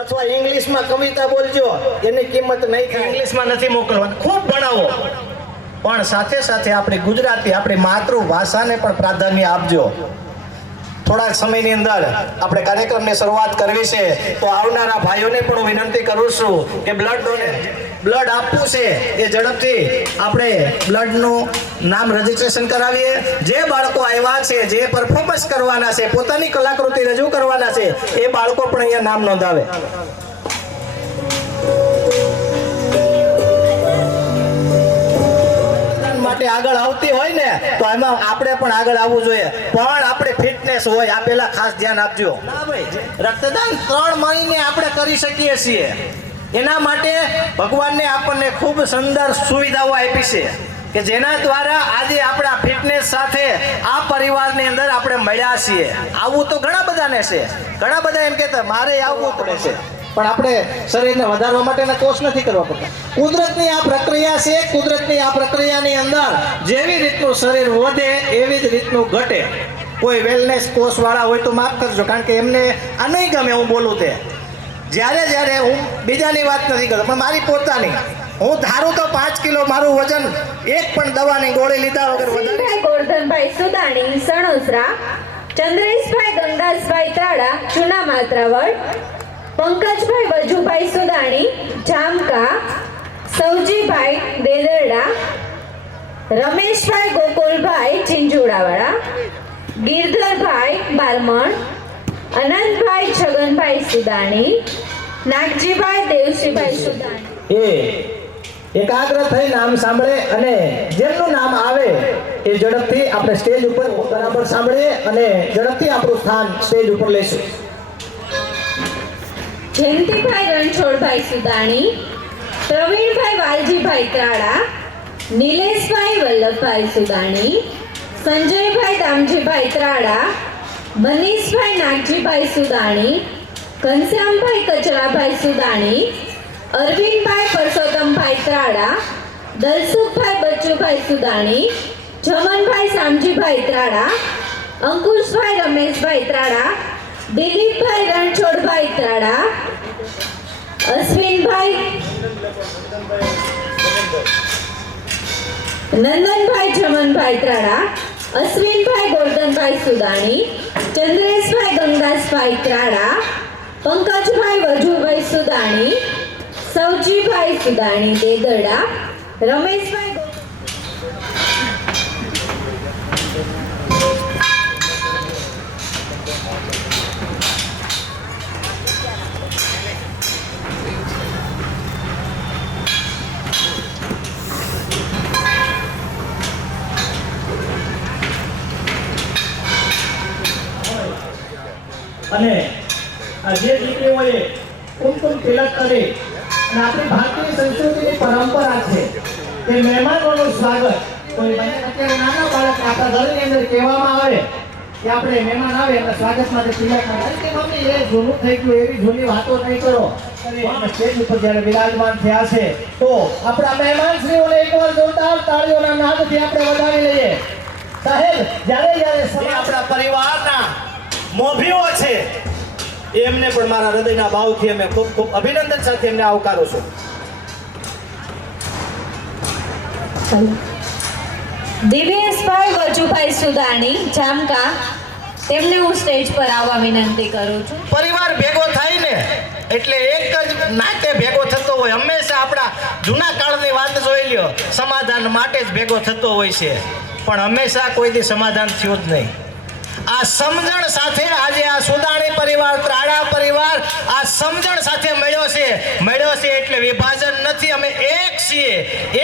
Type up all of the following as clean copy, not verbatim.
અથવા ઇંગ્લિશમાં કવિતા બોલજો, એની કિંમત નહીં થાય. ઇંગ્લિશમાં નથી મોકલવાનું, ખૂબ ભણાવો, પણ સાથે સાથે આપણી ગુજરાતી આપણી માતૃભાષાને પણ પ્રાધાન્ય આપજો. થોડા સમયની અંદર આપણે કાર્યક્રમની શરૂઆત કરવી છે, તો આવનારા ભાઈઓને પણ હું વિનંતી કરું છું કે બ્લડ આપવું છે એ ઝડપથી આપણે બ્લડનું નામ રજીસ્ટ્રેશન કરાવીએ. જે બાળકો આવ્યા છે, જે પરફોર્મન્સ કરવાના છે, પોતાની કલાકૃતિ રજૂ કરવાના છે, એ બાળકો પણ અહીંયા નામ નોંધાવે. માટે આગળ આવતી હોય ને તો એમાં આપણે પણ આગળ આવવું જોઈએ, પણ આપણે ફિટનેસ હોય આ પેલા ખાસ ધ્યાન આપજો. રક્તદાન 3 મહિને આપણે કરી શકીએ છીએ. એના માટે ભગવાનને આપણને ખૂબ સુંદર સુવિધાઓ આપી છે કે જેના દ્વારા આજે આપણા ફિટનેસ સાથે આ પરિવારની અંદર આપણે મળ્યા છીએ. આવું તો ઘણા બધાને છે, ઘણા બધા એમ કહેતા મારે આવવું પડે છે, પણ આપણે શરીરને વધારવા માટેના કોર્સ નથી કરવા પડતા. કુદરતની આ પ્રક્રિયા છે. કુદરતની આ પ્રક્રિયાની અંદર જેવી રીતનું શરીર વધે એવી જ રીતનું ઘટે. કોઈ વેલનેસ કોર્સ વાળા હોય તો માફ કરજો, કારણ કે એમને આ નહીં ગમે હું બોલું તે. જ્યારે હું બીજાની વાત નથી કરતો, પણ મારી પોતાની, હું ધારું તો 5 કિલો મારું વજન એક પણ દવાની ગોળી લીધા વગર વધારે. ગોરધનભાઈ સુદાણી સણોસરા, ચંદ્રેશભાઈ ગંગાસભાઈ ત્રાડા ચુના માત્રાવડ, પંકજભાઈ વજુભાઈ સુદાણી જામકા, સૌજીભાઈ દેદરડા, રમેશભાઈ ગોકુલભાઈ ચિંજુડાવાળા, ગિરધરભાઈ બારમણ, અનંતભાઈ છગનભાઈ સુદાણી, નાગજીભાઈ દેવશ્રીભાઈ સુદાણી. એકાગ્ર થઈ નામ સાંભળે અને જેમનું નામ આવે એ ઝડપથી આપણે સ્ટેજ ઉપર બરાબર સાંભળીએ અને ઝડપથી આપણું સ્થાન સ્ટેજ ઉપર લઈશું. જયંતિભાઈ રણછોડભાઈ સુદાણી, પ્રવીણભાઈ વાલજીભાઈ ત્રાડા, નિલેશભાઈ વલ્લભભાઈ સુદાણી, સંજયભાઈ દામજીભાઈ ત્રાડા, મનીષભાઈ નાગજીભાઈ સુદાણી, ઘનશ્યામભાઈ કચરાભાઈ સુદાણી, અરવિંદભાઈ પરસોત્તમભાઈ ત્રાડા, દલસુખભાઈ બચ્ચુભાઈ સુદાણી, જમનભાઈ શામજીભાઈ ત્રાડા, અંકુશભાઈ રમેશભાઈ ત્રાડા, દિલીપભાઈ રણછોડભાઈ ત્રાડા, અશ્વિનભાઈ નંદનભાઈ જમનભાઈ ત્રાડા, અશ્વિનભાઈ ગોરધનભાઈ સુદાણી, ચંદ્રેશભાઈ ગંગાસભાઈ ત્રાડા, પંકજભાઈ વજુભાઈ સુદાણી, સૌજીભાઈ સુદાણી દેદરડા, રમેશભાઈ અને આ જે દીકરીઓએ કુમકુમ તિલક કરી અને આપણી ભારતીય સંસ્કૃતિની પરંપરા છે કે મહેમાનોનું સ્વાગત કોઈ અત્યારે નાના બાળક આપણા ઘરની અંદર કહેવામાં આવે કે આપણે મહેમાન આવે એના સ્વાગત માટે તિલક કરે કે મમ્મી એ જૂનું થઈ ગયું એવી જૂની વાતો નહીં કરો. અને સ્ટેજ ઉપર જ્યારે બિરાજમાન થયા છે તો આપણા મહેમાનશ્રીઓને એકવાર જોરદાર તાળીઓના નાદથી આપણે વધાવી લઈએ. સાહેબ, જ્યારે આપણા પરિવારના મોભીઓ છે એમને પણ મારા હૃદયના ભાવથી અમે ખૂબ ખૂબ અભિનંદન સાથે એમને આવકારું છું. દિવ્યેશભાઈ વજુભાઈ સુદાણી જામકા, તેમને હું સ્ટેજ પર આવવા વિનંતી કરું છું. પરિવાર ભેગો થાય ને એટલે એક જ નાતે ભેગો થતો હોય. હંમેશા આપણા જૂના કાળની વાત જોઈ લ્યો, સમાધાન માટે જ ભેગો થતો હોય છે, પણ હંમેશા કોઈ દી સમાધાન થયું જ નહીં. આ સમજણ સાથે આજે આ સુદાણી પરિવાર, ત્રાડા પરિવાર આ સમજણ સાથે મળ્યો છે એટલે વિભાજન નથી. અમે એક છીએ,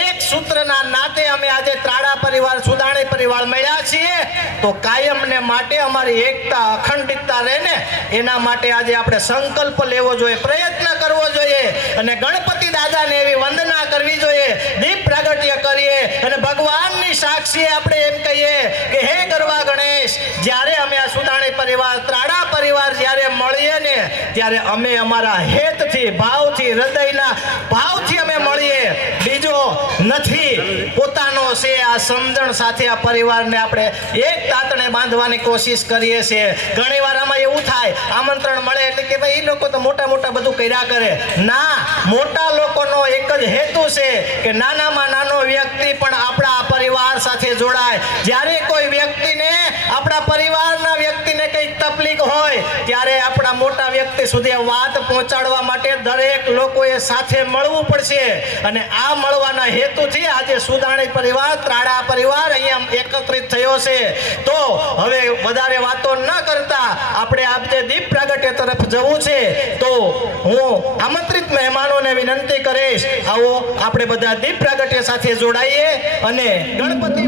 એક સૂત્રના નાતે અમે આજે ત્રાડા પરિવાર, સુદાણી પરિવાર મળ્યા છીએ. તો કાયમને માટે અમારી એકતા, અખંડિતતા રહે ને એના માટે આજે આપણે સંકલ્પ લેવો જોઈએ, પ્રયત્ન કરવો જોઈએ અને ગણપતિ દાદાને એવી વંદના કરવી જોઈએ, દીપ પ્રાગટ્ય કરીએ અને ભગવાનની સાક્ષી આપણે એમ કહીએ કે હે ગરવા ગણેશ, જ્યારે અમે આ સુદાણી પરિવાર, ત્રાડા પરિવાર જ્યારે મળીએ ને ત્યારે અમે અમારા હેતથી, ભાવથી, હૃદયના ભાવથી અમે મળીએ, બીજો નથી, પોતાનો છે. આ સમજણ સાથે આ પરિવારને આપણે એક તાતણે લોકોને બાંધવાની કોશિશ કરીએ છીએ. ઘણીવાર આમાં એવું થાય, આમંત્રણ મળે એટલે કે ભાઈ એ લોકો તો મોટા મોટા બધું કર્યા કરે. ના, મોટા લોકોનો એક જ હેતુ છે કે નાનામાં નાનો વ્યક્તિ પણ આપણા પરિવાર સાથે જોડાય. જ્યારે કોઈ વ્યક્તિને, આપણા પરિવારના વ્યક્તિને કંઈક તકલીફ હોય ત્યારે આપણા મોટા વ્યક્તિ સુધી આ વાત પહોંચાડવા માટે દરેક લોકોએ સાથે મળવું પડશે. અને આ મળવાના હેતુથી આજે સુદાણી પરિવાર, ત્રાડા પરિવાર અહીંયા એકત્રિત થયો છે. તો હવે વધારે વાતો ન કરતા આપણે આજે દીપ પ્રાગટ્ય તરફ જવું છે. તો હું આમંત્રિત મહેમાનોને વિનંતી કરીશ, આવો આપણે બધા દીપ પ્રાગટ્ય સાથે જોડાઈએ અને ગણપતિ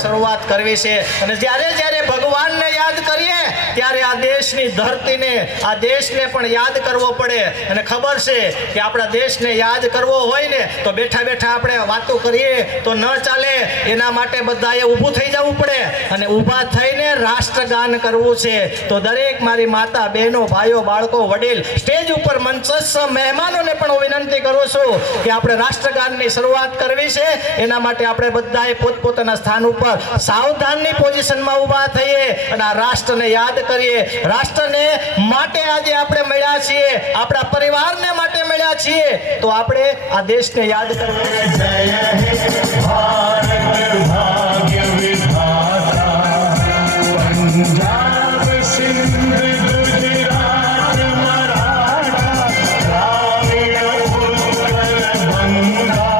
શરૂઆત કરવી છે. અને જ્યારે જ્યારે ભગવાનને યાદ કરીએ ત્યારે આ દેશની ધરતીને, આ દેશને પણ યાદ કરવો પડે. અને ખબર છે કે આપણા દેશને યાદ કરવો હોય ને તો બેઠા બેઠા આપણે વાતો કરીએ તો ન ચાલે. એના માટે બધાએ ઊભું થઈ જવું પડે અને ઊભા થઈને રાષ્ટ્રગાન કરવું છે. તો દરેક મારી માતા, બહેનો, ભાઈઓ, બાળકો, વડીલ, સ્ટેજ ઉપર મંચસ્થ મહેમાનોને પણ હું વિનંતી કરું છું કે આપણે રાષ્ટ્રગાનની શરૂઆત કરવી છે. એના માટે આપણે બધાએ પોતપોતાના સ્થાન ઉપર સાવધાનની પોઝિશનમાં ઊભા થઈએ અને આ રાષ્ટ્રને યાદ કરીએ. રાષ્ટ્રને માટે આજે આપણે મળ્યા છીએ, આપણા પરિવારને માટે મળ્યા છીએ, તો આપણે આ દેશને યાદ કરવો. जय हे भारत भाग्य विधाता पंजाब सिंध गुजरात मराठा द्राविड़ उत्कल गंगा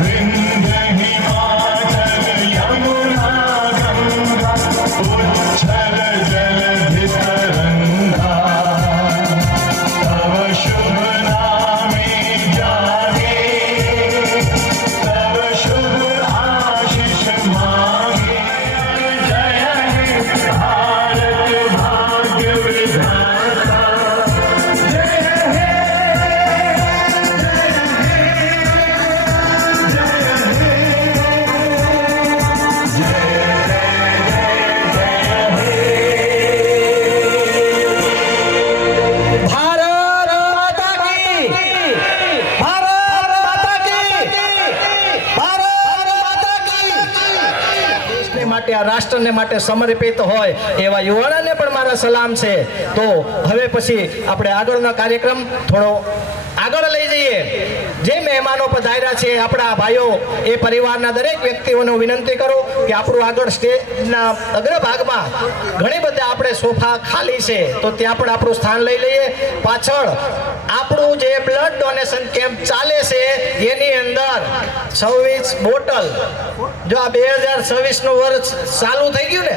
विंध्य हिमाचल यमुना गंगा उच्छल जलधि तरंगा तव शुभ नामे जागे तव शुभ आशीष मांगे जय हे भारत भाग्य विधाता जय हे ભારત માતા કી, ભારત માતા કી, ભારત માતા કી. દેશને માટે, આ રાષ્ટ્રને માટે સમર્પિત હોય એવા યુવાનોને પણ મારા સલામ છે. તો હવે પછી આપણે આગળનો કાર્યક્રમ થોડો આગળ લઈ જઈએ. જે મહેમાનો પધાર્યા છે આપણા ભાઈઓ, એ પરિવારના દરેક વ્યક્તિઓને વિનંતી કરું કે આપણું આગળ સ્ટેજના અગ્રભાગમાં ઘણી બધા આપણે સોફા ખાલી છે, તો ત્યાં પણ આપણું સ્થાન લઈ લઈએ. પાછળ આપણું જે બ્લડ ડોનેશન કેમ્પ ચાલે છે એની અંદર 26 બોટલ, જો આ 2026 નું વર્ષ ચાલુ થઈ ગયું ને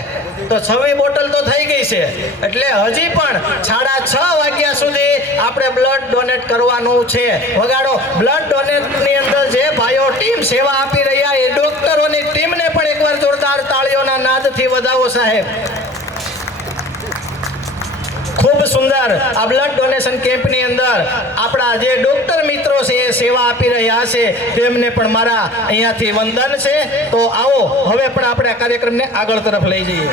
તો 26 બોટલ તો થઈ ગઈ છે. એટલે હજી પણ 6:30 વાગ્યા સુધી આપણે બ્લડ ડોનેટ કરવાનું છે. વગાડો. બ્લડ ડોનેટની અંદર જે ભાઈઓ ટીમ સેવા આપી રહ્યા એ ડોક્ટરોની ટીમને પણ એકવાર જોરદાર તાળીઓના નાદથી વધાવો સાહેબ. ખૂબ સુંદર આ બ્લડ ડોનેશન કેમ્પની અંદર આપણા જે ડોક્ટર મિત્રો છે એ સેવા આપી રહ્યા છે, તેમને પણ મારા અહીંયાથી વંદન છે. તો આવો હવે પણ આપણે આ કાર્યક્રમને આગળ તરફ લઈ જઈએ.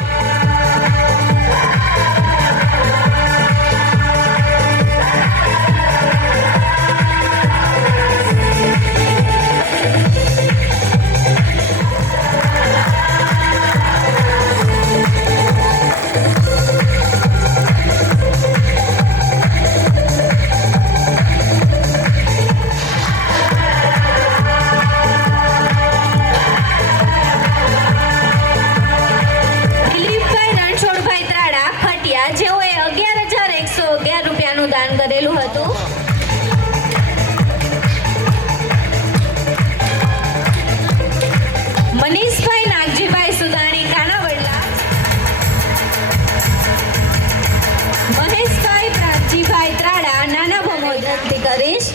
11,111 રૂપિયાનું દાન કરેલું હતું. મનીષભાઈ નાગજીભાઈ સુદાણી કાનાવડલા, મહેશભાઈ પ્રાગજીભાઈ ત્રાડા નાના ભમોદનથી કરીશ.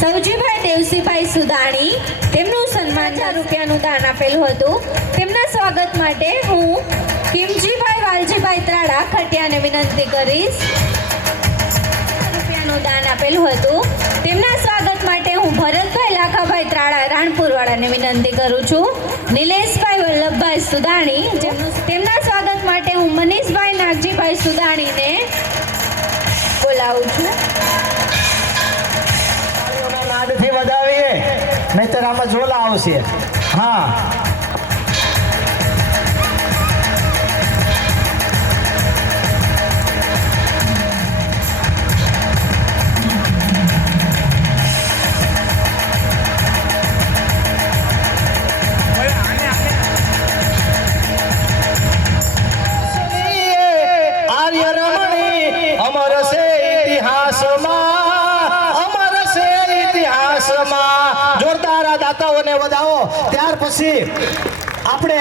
સૌજીભાઈ દેવસીભાઈ સુદાણી, તેમનું સન્માન 1000 રૂપિયાનું દાન આપેલું હતું. તેમના સ્વાગત માટે હું કિમજીભાઈ વાલજીભાઈ ત્રાડા ખટિયાને વિનંતી કરીશ. રૂપિયાનું દાન આપેલું હતું. તેમના સ્વાગત માટે હું ભરતભાઈ લાખાભાઈ ત્રાડા રાણપુરવાળાને વિનંતી કરું છું. નિલેશભાઈ વલ્લભભાઈ સુદાણી, તેમના સ્વાગત માટે હું મનીષભાઈ નાગજીભાઈ સુદાણીને બોલાવું છું. નાદથી વધાવીએ, નહીતર આમાં ઝોલા આવશે. હા, આર્ય રમણી અમર છે ઇતિહાસમાં, અમર છે ઇતિહાસમાં. જોરદાર આ દાતાઓને વધાવો. ત્યાર પછી આપણે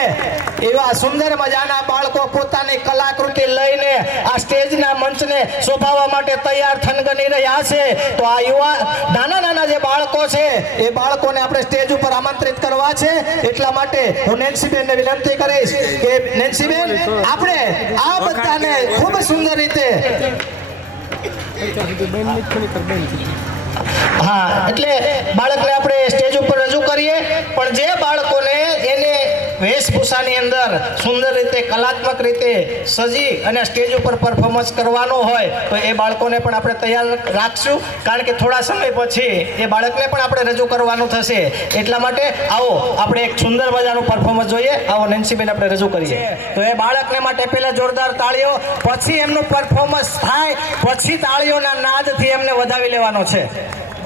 એવા સુંદર મજાના બાળકો પોતાની કલાકૃતિ લઈને આ સ્ટેજના મંચને શોભાવવા માટે તૈયાર થનગની રહ્યા છે. તો આ યુવા નાના નાના જે બાળકો છે એ બાળકોને આપણે સ્ટેજ ઉપર આમંત્રિત કરવા છે. એટલા માટે હું નેન્સીબેનને વિનંતી કરીશ કે નેન્સીબેન, આપણે આ બધાને ખૂબ સુંદર રીતે હા, એટલે બાળકને આપણે સ્ટેજ ઉપર રજૂ કરીએ. પણ જે બાળકોને એને વેશભૂષાની અંદર સુંદર રીતે કલાત્મક રીતે સજી અને સ્ટેજ ઉપર પરફોર્મન્સ કરવાનો હોય તો એ બાળકોને પણ આપણે તૈયાર રાખશું. કારણ કે થોડા સમય પછી એ બાળકને પણ આપણે રજૂ કરવાનું થશે. એટલા માટે આવો આપણે એક સુંદર મજાનું પરફોર્મન્સ જોઈએ. આવો નેન્સીબેન આપણે રજૂ કરીએ. તો એ બાળકને માટે પહેલા જોરદાર તાળીઓ, પછી એમનું પરફોર્મન્સ થાય, પછી તાળીઓના નાદથી એમને વધાવી લેવાનો છે.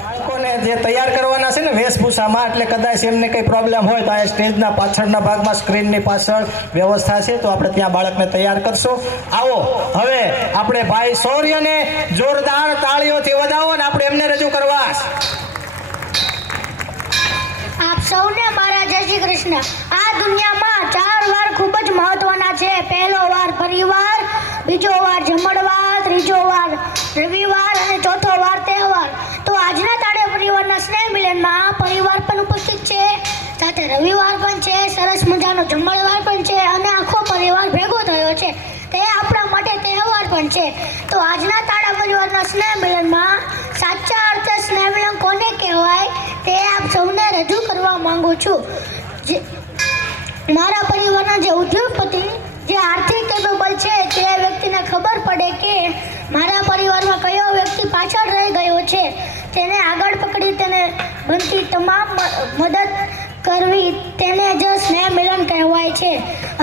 બાળકોને જે તૈયાર કરવાના છે ને વેશભૂષામાં, એટલે કદાચ એમને કંઈ પ્રોબ્લેમ હોય તો આ સ્ટેજના પાછળના ભાગમાં સ્ક્રીનની પાછળ વ્યવસ્થા છે, તો આપણે ત્યાં બાળકને તૈયાર કરશું. આવો હવે આપણે ભાઈ શૌર્યને જોરદાર તાળીઓથી વધાવો ને આપણે એમને રજૂ કરવા. આપ સૌને મારા જય શ્રી કૃષ્ણ. આ દુનિયામાં 4 વાર ખૂબ જ મહત્વના છે. પહેલો વાર પરિવાર, બીજો વાર જમણવાર, ત્રીજો વાર રવિવાર અને ચોથો વાર તહેવાર. તો આજના તાળે પરિવારના સ્નેહ મિલનમાં પરિવાર પણ ઉપસ્થિત છે, સાથે રવિવાર પણ છે, સરસ મજાનો જમણવાર પણ છે અને આખો પરિવાર ભેગો થયો છે. તે આપણા માટે તહેવાર પણ છે. તો આજના તાળા પરિવારના સ્નેહ મિલનમાં સાચા અર્થે સ્નેહ મિલન કોને કહેવાય તે આપ સૌને રજૂ કરવા માંગુ છું. મારા પરિવારના જે ઉદ્યોગપતિ, જે આર્થિક કેપેબલ છે, તે વ્યક્તિને ખબર પડે કે મારા પરિવારમાં કયો વ્યક્તિ પાછળ રહી ગયો છે, તેને આગળ પકડી તેને બનતી તમામ મદદ કરવી, તેને જ સ્નેહ મિલન કહેવાય છે.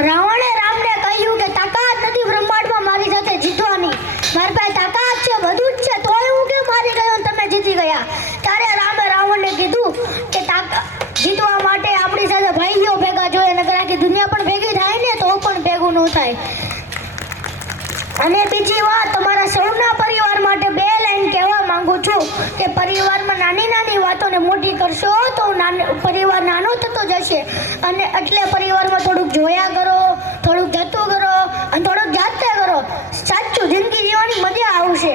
રાવણે રામને કહ્યું કે તાકાત નથી બ્રહ્માંડમાં મારી સાથે જીતવાની, મારી પાસે તાકાત છે, બધું જ છે, તોય હું કેમ મારી ગયો અને તમે જીતી ગયા. ત્યારે રામે રાવણને કીધું કે જીતવા માટે આપણી સાથે ભાઈઓ ભેગા જોઈએ, નકર આખી દુનિયા પણ ભેગી થાય ને તો પણ ભેગું ન થાય. અને બીજી વાત, તમારા સૌના પરિવાર માટે 2 લાઈન કહેવા માંગુ છું કે પરિવારમાં નાની નાની વાતોને મોટી કરશો તો પરિવાર નાનો થતો જશે. અને એટલે પરિવારમાં થોડુંક જોયા કરો, થોડુંક જતું કરો અને થોડુંક જાતે કરો. સાચું જિંદગી જીવવાની મજા આવશે.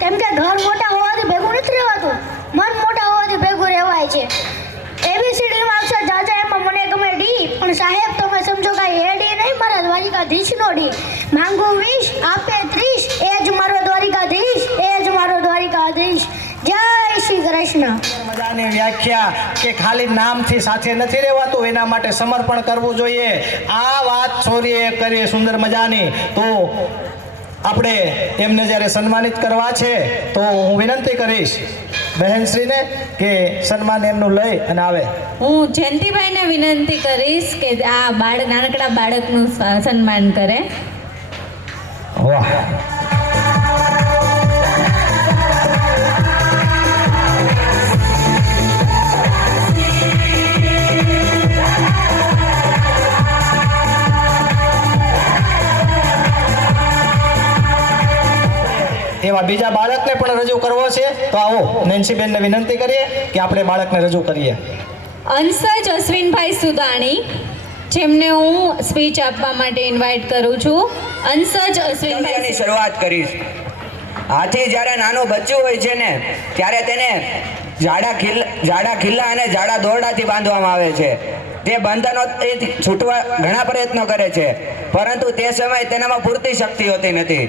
કેમ કે ઘર મોટા હોવાથી ભેગું નથી રહેવાતું, મન મોટા હોવાથી ભેગું રહેવાય છે. ABCDમાં અક્ષર જાજા, એમાં મને ગમે ડી, પણ સાહેબ તમે સમજો કાંઈ એ ડી નહીં, મારા દ્વારિકાધીશનો ડી. માંગુ 20 આપે 30, એ જ મારો દ્વારિકાધીશ, એ જ મારો દ્વારિકાધીશ. જય શ્રી કૃષ્ણ. મજાની વ્યાખ્યા કે ખાલી નામથી સાથે નથી રહેવાતું, એના માટે સમર્પણ કરવું જોઈએ. આ વાત છોરીએ કરી સુંદર મજાની. તો આપણે એમને જ્યારે સન્માનિત કરવા છે તો હું વિનંતી કરીશ બહેનશ્રીને કે સન્માન એમનું લઈ અને આવે. હું જયંતિભાઈને વિનંતી કરીશ કે આ નાનકડા બાળકનું સન્માન કરે. વાહ. એવા બીજા બાળકને પણ રજૂ કરવો છે. તો આવો નેન્સીબેનને વિનંતી કરીએ કે આપણે બાળકને રજૂ કરીએ. અંશજ અશ્વિનભાઈ સુદાણી, જેમને હું સ્પીચ આપવા માટે ઇન્વાઇટ કરું છું. અંશજ અશ્વિનભાઈ ની શરૂઆત કરીશ. હાથી જ્યારે નાનું બચ્ચું હોય છે ને ત્યારે તેને જાડા ખીલ્લા અને જાડા દોરડાથી બાંધવામાં આવે છે. તે બંધનોથી છૂટવા ઘણા પ્રયત્નો કરે છે, પરંતુ તે સમયે તેનામાં પૂરતી શક્તિ હોતી નથી.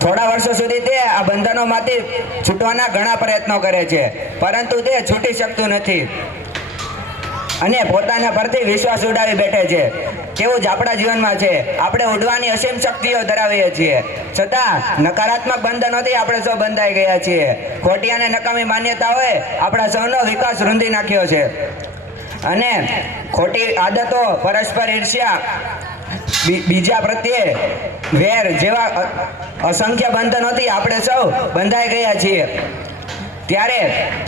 થોડા વર્ષો સુધી તે આ બંધનોમાંથી છૂટવાના ઘણા પ્રયત્નો કરે છે, પરંતુ તે છૂટી શકતું નથી અને પોતાના પરથી વિશ્વાસ ઉડાવી બેઠે છે. તેવું જ આપણા જીવનમાં છે. આપણે ઉડવાની અસીમ શક્તિઓ ધરાવીએ છીએ, છતાં નકારાત્મક બંધનોથી આપણે સૌ બંધાઈ ગયા છીએ. ખોટી અને નકામી માન્યતાઓએ આપણા સૌનો વિકાસ રૂંધી નાખ્યો છે અને ખોટી આદતો, પરસ્પર ઈર્ષ્યા, બીજા પ્રત્યે વેર જેવા અસંખ્ય બંધનોથી આપણે સૌ બંધાઈ ગયા છીએ. ત્યારે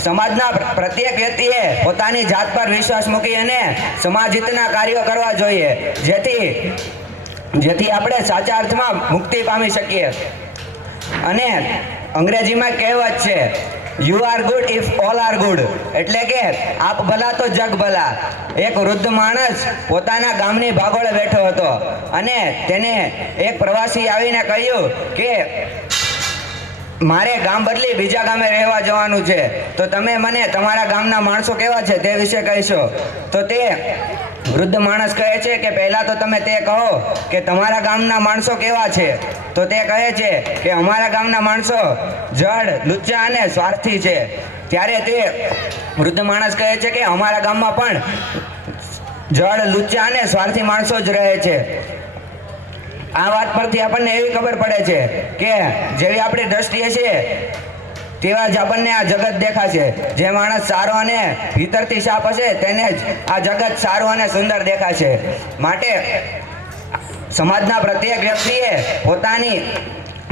સમાજના પ્રત્યેક વ્યક્તિએ પોતાની જાત પર વિશ્વાસ મૂકી અને સમાજ હિતના કાર્યો કરવા જોઈએ, જેથી આપણે સાચા અર્થમાં મુક્તિ પામી શકીએ. અને અંગ્રેજીમાં કહેવત છે, you are good if all are good, એટલે કે આપ ભલા તો જગ ભલા. એક વૃદ્ધ માણસ પોતાના ગામની ભાગોળે બેઠો હતો અને તેને એક પ્રવાસી આવીને કહ્યું કે મારે ગામ બદલી બીજા ગામે રહેવા જવાનું છે, તો તમે મને તમારા ગામના માણસો કેવા છે તે વિશે કહેશો? તો તે વૃદ્ધ માણસ કહે છે કે પહેલા તો તમે તે કહો કે તમારા ગામના માણસો કેવા છે. તો તે કહે છે કે અમારા ગામના માણસો જડ, લુચ્ચા અને સ્વાર્થી છે. ત્યારે તે વૃદ્ધ માણસ કહે છે કે અમારા ગામમાં પણ જડ, લુચ્ચા અને સ્વાર્થી માણસો જ રહે છે. આ વાત પરથી આપણને એવી ખબર પડે છે કે જેવી આપણી દ્રષ્ટિએ છે તેવા જ આપણને આ જગત દેખાશે. જે માણસ સારો અને ભીતરથી સાફ હશે તેને જ આ જગત સારું અને સુંદર દેખાશે. માટે સમાજના પ્રત્યેક વ્યક્તિએ પોતાની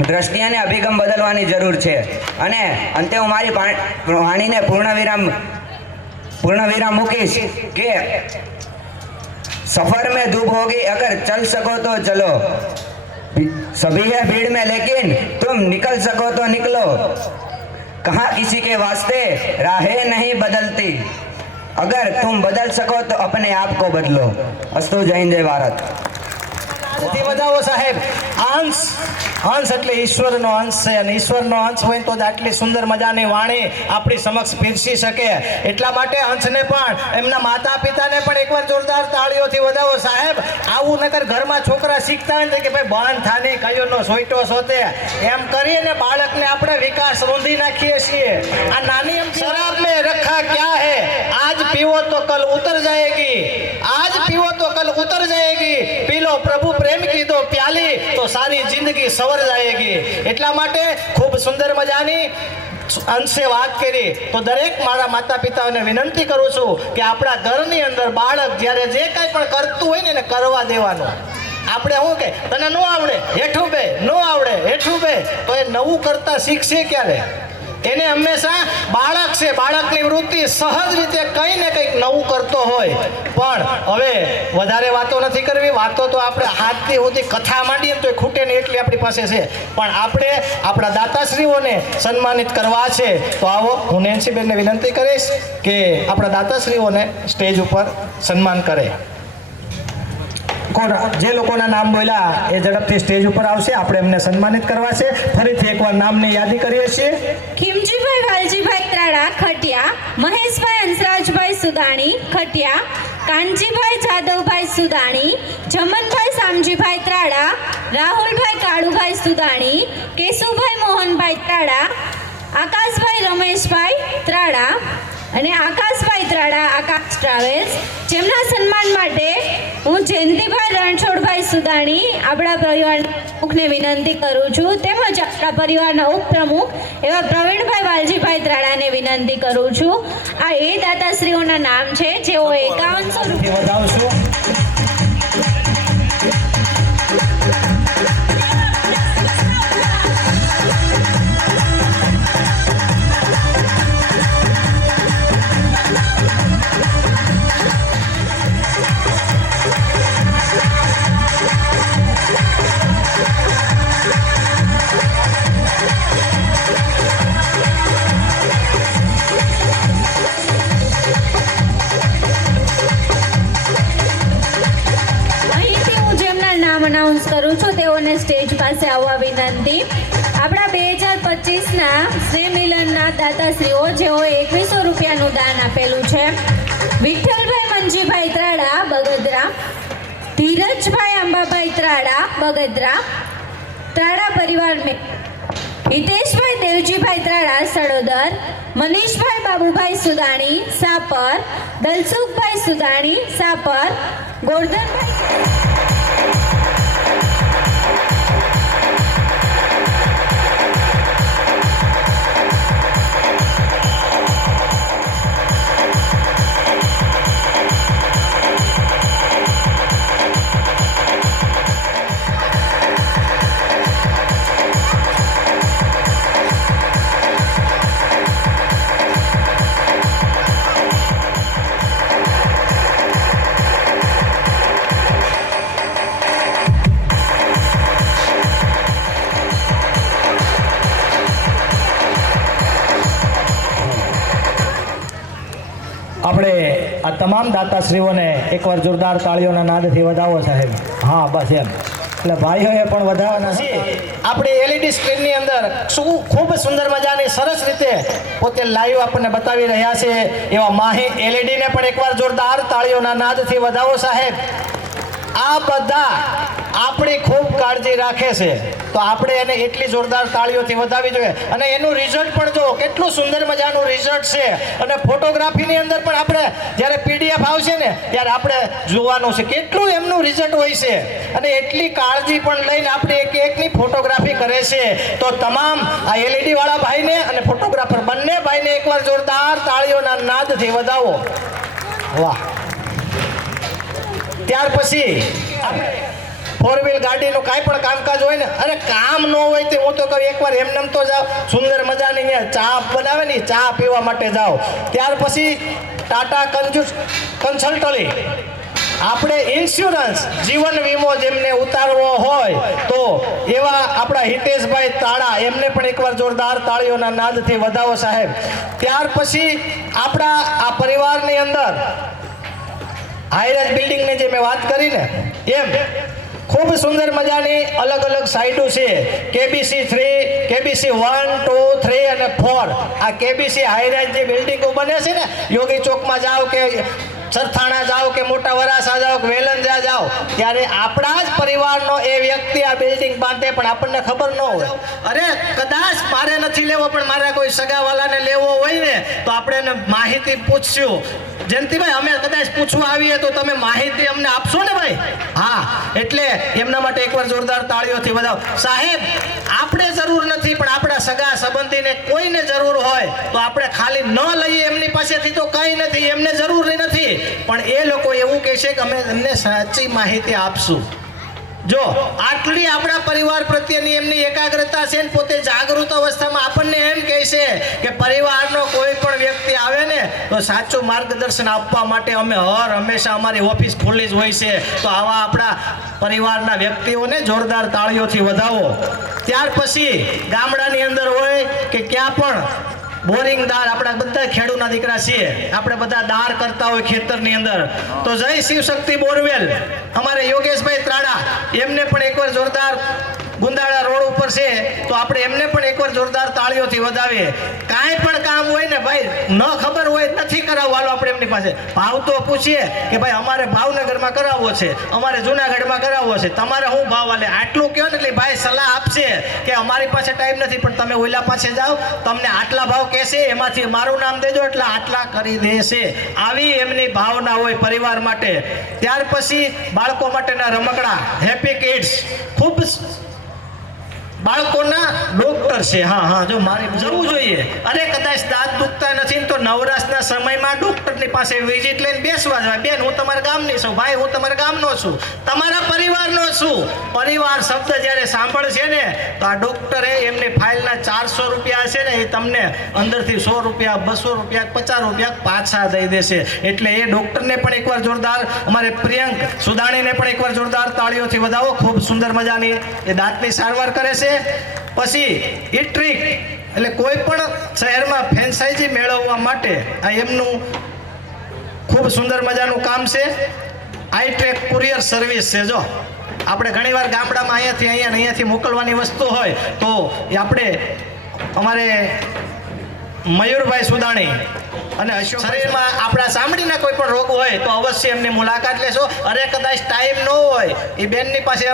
દ્રષ્ટિ અને અભિગમ બદલવાની જરૂર છે. અને અંતે હું મારી વાણીને પૂર્ણ વિરામ મૂકીશ કે सफर में धूप होगी अगर चल सको तो चलो, सभी है भीड़ में लेकिन तुम निकल सको तो निकलो, कहाँ किसी के वास्ते राहें नहीं बदलती, अगर तुम बदल सको तो अपने आप को बदलो. अस्तु. जय हिंद, जय भारत. વધાવો સાહેબ. અંશ એટલે ઈશ્વરનો અંશ છે અને ઈશ્વરનો અંશ હોય તો જ આટલી સુંદર મજાની વાણી આપણી સમક્ષ પીરસી શકે. એટલા માટે અંશને પણ એમના માતા પિતાને પણ એકવાર જોરદાર તાળીઓથી વધાવો સાહેબ. આવું નકર ઘરમાં છોકરા શીખતા હોય ને કે ભાઈ બાંધ થાની કયોનો સોઈટો સોતે એમ કરીને બાળકને આપણે વિકાસ રૂંધી નાખીએ છીએ. આ નાની એમ શરાબ મેં રખા ક્યા હે, આજ પીવો તો કલ ઉતર જાયેગી, આજ પીવો તો કલ ઉતર જાયેગી, પી લો પ્રભુ પ્રેમ કી દો પ્યાલી તો સારી જિંદગી સવર જાયેગી. એટલા માટે ખૂબ સુંદર મજાની અંશે વાત કરી. તો દરેક મારા માતા પિતાઓને વિનંતી કરું છું કે આપણા ઘરની અંદર બાળક જ્યારે જે કાંઈ પણ કરતું હોય ને એને કરવા દેવાનું. આપણે શું કે તને ન આવડે હેઠું બે, ન આવડે હેઠું બે, તો એ નવું કરતા શીખશે ક્યારે? એને હંમેશા બાળક છે, બાળકની વૃત્તિ સહજ રીતે કંઈ ને કંઈક નવું કરતો હોય. પણ હવે વધારે વાતો નથી કરવી. વાતો તો આપણે હાથથી સુધી કથા માંડીએ તો એ ખૂટે ને એટલી આપણી પાસે છે. પણ આપણે આપણા દાતાશ્રીઓને સન્માનિત કરવા છે. તો આવો હું નેન્સીબેનને વિનંતી કરીશ કે આપણા દાતાશ્રીઓને સ્ટેજ ઉપર સન્માન કરે. જે લોકોના નામ બોલ્યા એ ઝડપથી સ્ટેજ ઉપર આવશે. આપણે એમને સન્માનિત કરવા છે. ફરીથી એકવાર નામની યાદી કરીએ છીએ. ખીમજીભાઈ વાલજીભાઈ ત્રાડા ખટિયા, મહેશભાઈ હંસરાજભાઈ સુદાણી ખટિયા, કાનજીભાઈ જાદવભાઈ સુદાણી, જમનભાઈ શામજીભાઈ ત્રાડા, રાહુલભાઈ કાળુભાઈ સુદાણી, કેશુભાઈ મોહનભાઈ ત્રાડા, આકાશભાઈ રમેશભાઈ ત્રાડા અને આકાશભાઈ ત્રાડા આકાશ ટ્રાવેલ્સ, જેમના સન્માન માટે હું જયંતિભાઈ રણછોડભાઈ સુદાણી આપણા પરિવાર પ્રમુખને વિનંતી કરું છું. તેમજ આપણા પરિવારના ઉપપ્રમુખ એવા પ્રવીણભાઈ વાલજીભાઈ ત્રાડાને વિનંતી કરું છું. આ એ દાતાશ્રીઓના નામ છે જેઓ 5100 રૂપિયા વધાવશું. પાસે આવવા વિનંતી. આપણા 2025ના સ્નેહ મિલનના દાતાશ્રીઓ જેઓએ 2100 રૂપિયાનું દાન આપેલું છે: વિઠ્ઠલભાઈ મંજીભાઈ ત્રાડા બગદરા, ધીરજભાઈ અંબાભાઈ ત્રાડા બગદરા, ત્રાડા પરિવાર મેં, હિતેશભાઈ દેવજીભાઈ ત્રાડા સડોદર, મનીષભાઈ બાબુભાઈ સુદાણી સાપર, દલસુખભાઈ સુદાણી સાપર, ગોરધનભાઈ આપણે આ તમામ દાતાશ્રીઓને એકવાર જોરદાર તાળીઓના નાદથી વધાવો સાહેબ. હા બસ એમ, એટલે ભાઈઓએ પણ વધાવવાના છે. આપણે એલઈડી સ્ક્રીનની અંદર શું ખૂબ સુંદર મજાની સરસ રીતે પોતે લાઈવ આપણને બતાવી રહ્યા છે એવા માહી એલઈડીને પણ એકવાર જોરદાર તાળીઓના નાદથી વધાવો સાહેબ. આ બધા આપણી ખૂબ કાળજી રાખે છે તો આપણે એને એટલી જોરદાર તાળીઓથી વધાવી જોઈએ. અને એનું રિઝલ્ટ પણ જો કેટલું સુંદર મજાનું રિઝલ્ટ છે. અને ફોટોગ્રાફીની અંદર પણ આપણે જ્યારે પીડીએફ આવશે ને ત્યારે આપણે જોવાનું છે કેટલું એમનું રિઝલ્ટ હોય છે. અને એટલી કાળજી પણ લઈને આપણે એકની ફોટોગ્રાફી કરે છે. તો તમામ આ એલઈડી વાળા ભાઈને અને ફોટોગ્રાફર બંને ભાઈને એકવાર જોરદાર તાળીઓના નાદથી વધાવો. વાહ. ત્યાર પછી ફોર વ્હીલ ગાડીનું કાંઈ પણ કામકાજ હોય ને, અરે કામ ન હોય તે હું તો કહું એકવાર એમનેમ તો જાઓ, સુંદર મજાની અહીંયા ચા બનાવે ને ચા પીવા માટે જાઓ. ત્યાર પછી ટાટા કન્સલ્ટલી આપણે ઇન્સ્યોરન્સ જીવન વીમો જેમને ઉતારવો હોય તો એવા આપણા હિતેશભાઈ તાળા એમને પણ એકવાર જોરદાર તાળીઓના નાદથી વધાવો સાહેબ. ત્યાર પછી આપણા આ પરિવારની અંદર હાઈરાઇઝ બિલ્ડિંગની જે મેં વાત કરી ને એમ ખૂબ સુંદર મજાની અલગ અલગ સાઇટો છે. કેબીસી 3, કેબીસી 1, 2, 3 અને 4. આ કેબીસી હાઈરાઇઝ જે બિલ્ડિંગો બને છે ને, યોગી ચોકમાં જાઓ કે સરથાણા જાઓ કે મોટા વરાસા જાઓ કે વેલંજા જાઓ, ત્યારે આપણા જ પરિવારનો એ વ્યક્તિ આ બિલ્ડિંગ બાંધે પણ આપણને ખબર ન હોય. અરે કદાચ મારે નથી લેવો પણ મારા કોઈ સગાવાલાને લેવો હોય ને તો આપણે એને માહિતી પૂછશું. જયંતિભાઈ અમે કદાચ પૂછવા આવીએ તો તમે માહિતી અમને આપશો ને ભાઈ? હા, એટલે એમના માટે એકવાર જોરદાર તાળીઓથી વધાવો સાહેબ. આપણે જરૂર નથી પણ આપણા સગા સંબંધીને કોઈને જરૂર હોય તો આપણે ખાલી ન લઈએ એમની પાસેથી તો કંઈ નથી, એમને જરૂર નથી પણ એ લોકો એવું કહે છે કે અમે એમને સાચી માહિતી આપશું. જો આટલી આપણા પરિવાર પ્રત્યેની એમની એકાગ્રતા છે ને પોતે જાગૃત અવસ્થામાં આપણને એમ કહે છે કે પરિવારનો કોઈ પણ વ્યક્તિ આવે ને તો સાચું માર્ગદર્શન આપવા માટે અમે હંમેશા અમારી ઓફિસ ખુલ્લી જ હોય છે. તો આવા આપણા પરિવારના વ્યક્તિઓને જોરદાર તાળીઓથી વધાવો. ત્યાર પછી ગામડાની અંદર હોય કે ક્યાં પણ બોરિંગ દાર, આપણા બધા ખેડૂતના દીકરા છીએ, આપણે બધા દાર કરતા હોય ખેતરની અંદર, તો જય શિવશક્તિ બોરવેલ અમારે યોગેશભાઈ ત્રાડા એમને પણ એકવાર જોરદાર ગુંદાળા રોડ ઉપર છે તો આપણે એમને પણ એકવાર જોરદાર તાળીઓથી વધાવીએ. કાંઈ પણ કામ હોય ને ભાઈ ન ખબર હોય નથી કરાવવું, હાલો આપણે એમની પાસે ભાવ તો પૂછીએ કે ભાઈ અમારે ભાવનગરમાં કરાવવો છે, અમારે જુનાગઢમાં કરાવવો છે, તમારે શું ભાવ હાલે આટલું કહો ને એટલે ભાઈ સલાહ આપશે કે અમારી પાસે ટાઈમ નથી પણ તમે ઓલા પાસે જાઓ, તમને આટલા ભાવ કહેશે, એમાંથી મારું નામ દેજો એટલે આટલા કરી દેશે. આવી એમની ભાવના હોય પરિવાર માટે. ત્યાર પછી બાળકો માટેના રમકડા હેપી કિડ્સ, ખૂબ બાળકોના ડોક્ટર છે. હા જો મારે જવું જોઈએ. અરે કદાચ દાંત દુખતા નથી તો નવરાશના સમયમાં ડોક્ટરની પાસે વિઝિટ લઈને બેસવા જવાય. બેન હું તમારા ગામની છું, ભાઈ હું તમારા ગામનો છું, તમારા પરિવારનો છું. પરિવાર શબ્દ જ્યારે સાંભળશે ને તો આ ડોક્ટરે એમની ફાઇલના 400 રૂપિયા હશે ને એ તમને અંદરથી 100 રૂપિયા, 200 રૂપિયા, 50 રૂપિયા પાછા દઈ દેશે. એટલે એ ડોક્ટરને પણ એકવાર જોરદાર, અમારે પ્રિયંક સુદાણીને પણ એકવાર જોરદાર તાળીઓથી વધાવો. ખૂબ સુંદર મજાની એ દાંતની સારવાર કરે છે. પછી ઇટ્રિક એટલે કોઈ પણ શહેરમાં ફ્રેન્ચાઇઝી મેળવવા માટે આ એમનું ખૂબ સુંદર મજાનું કામ છે. આઈટ્રેક કુરિયર સર્વિસ છે. જો આપણે ઘણીવાર ગામડામાં અહીંયાથી મોકલવાની વસ્તુ હોય તો એ આપણે અમારે મયુરભાઈ સુદાણી અને અશોક શરીરમાં આપણા ચામડીના કોઈ પણ રોગ હોય તો અવશ્ય એમની મુલાકાત લેશો. અરે કદાચ ટાઈમ ન હોય એ બેનની પાસે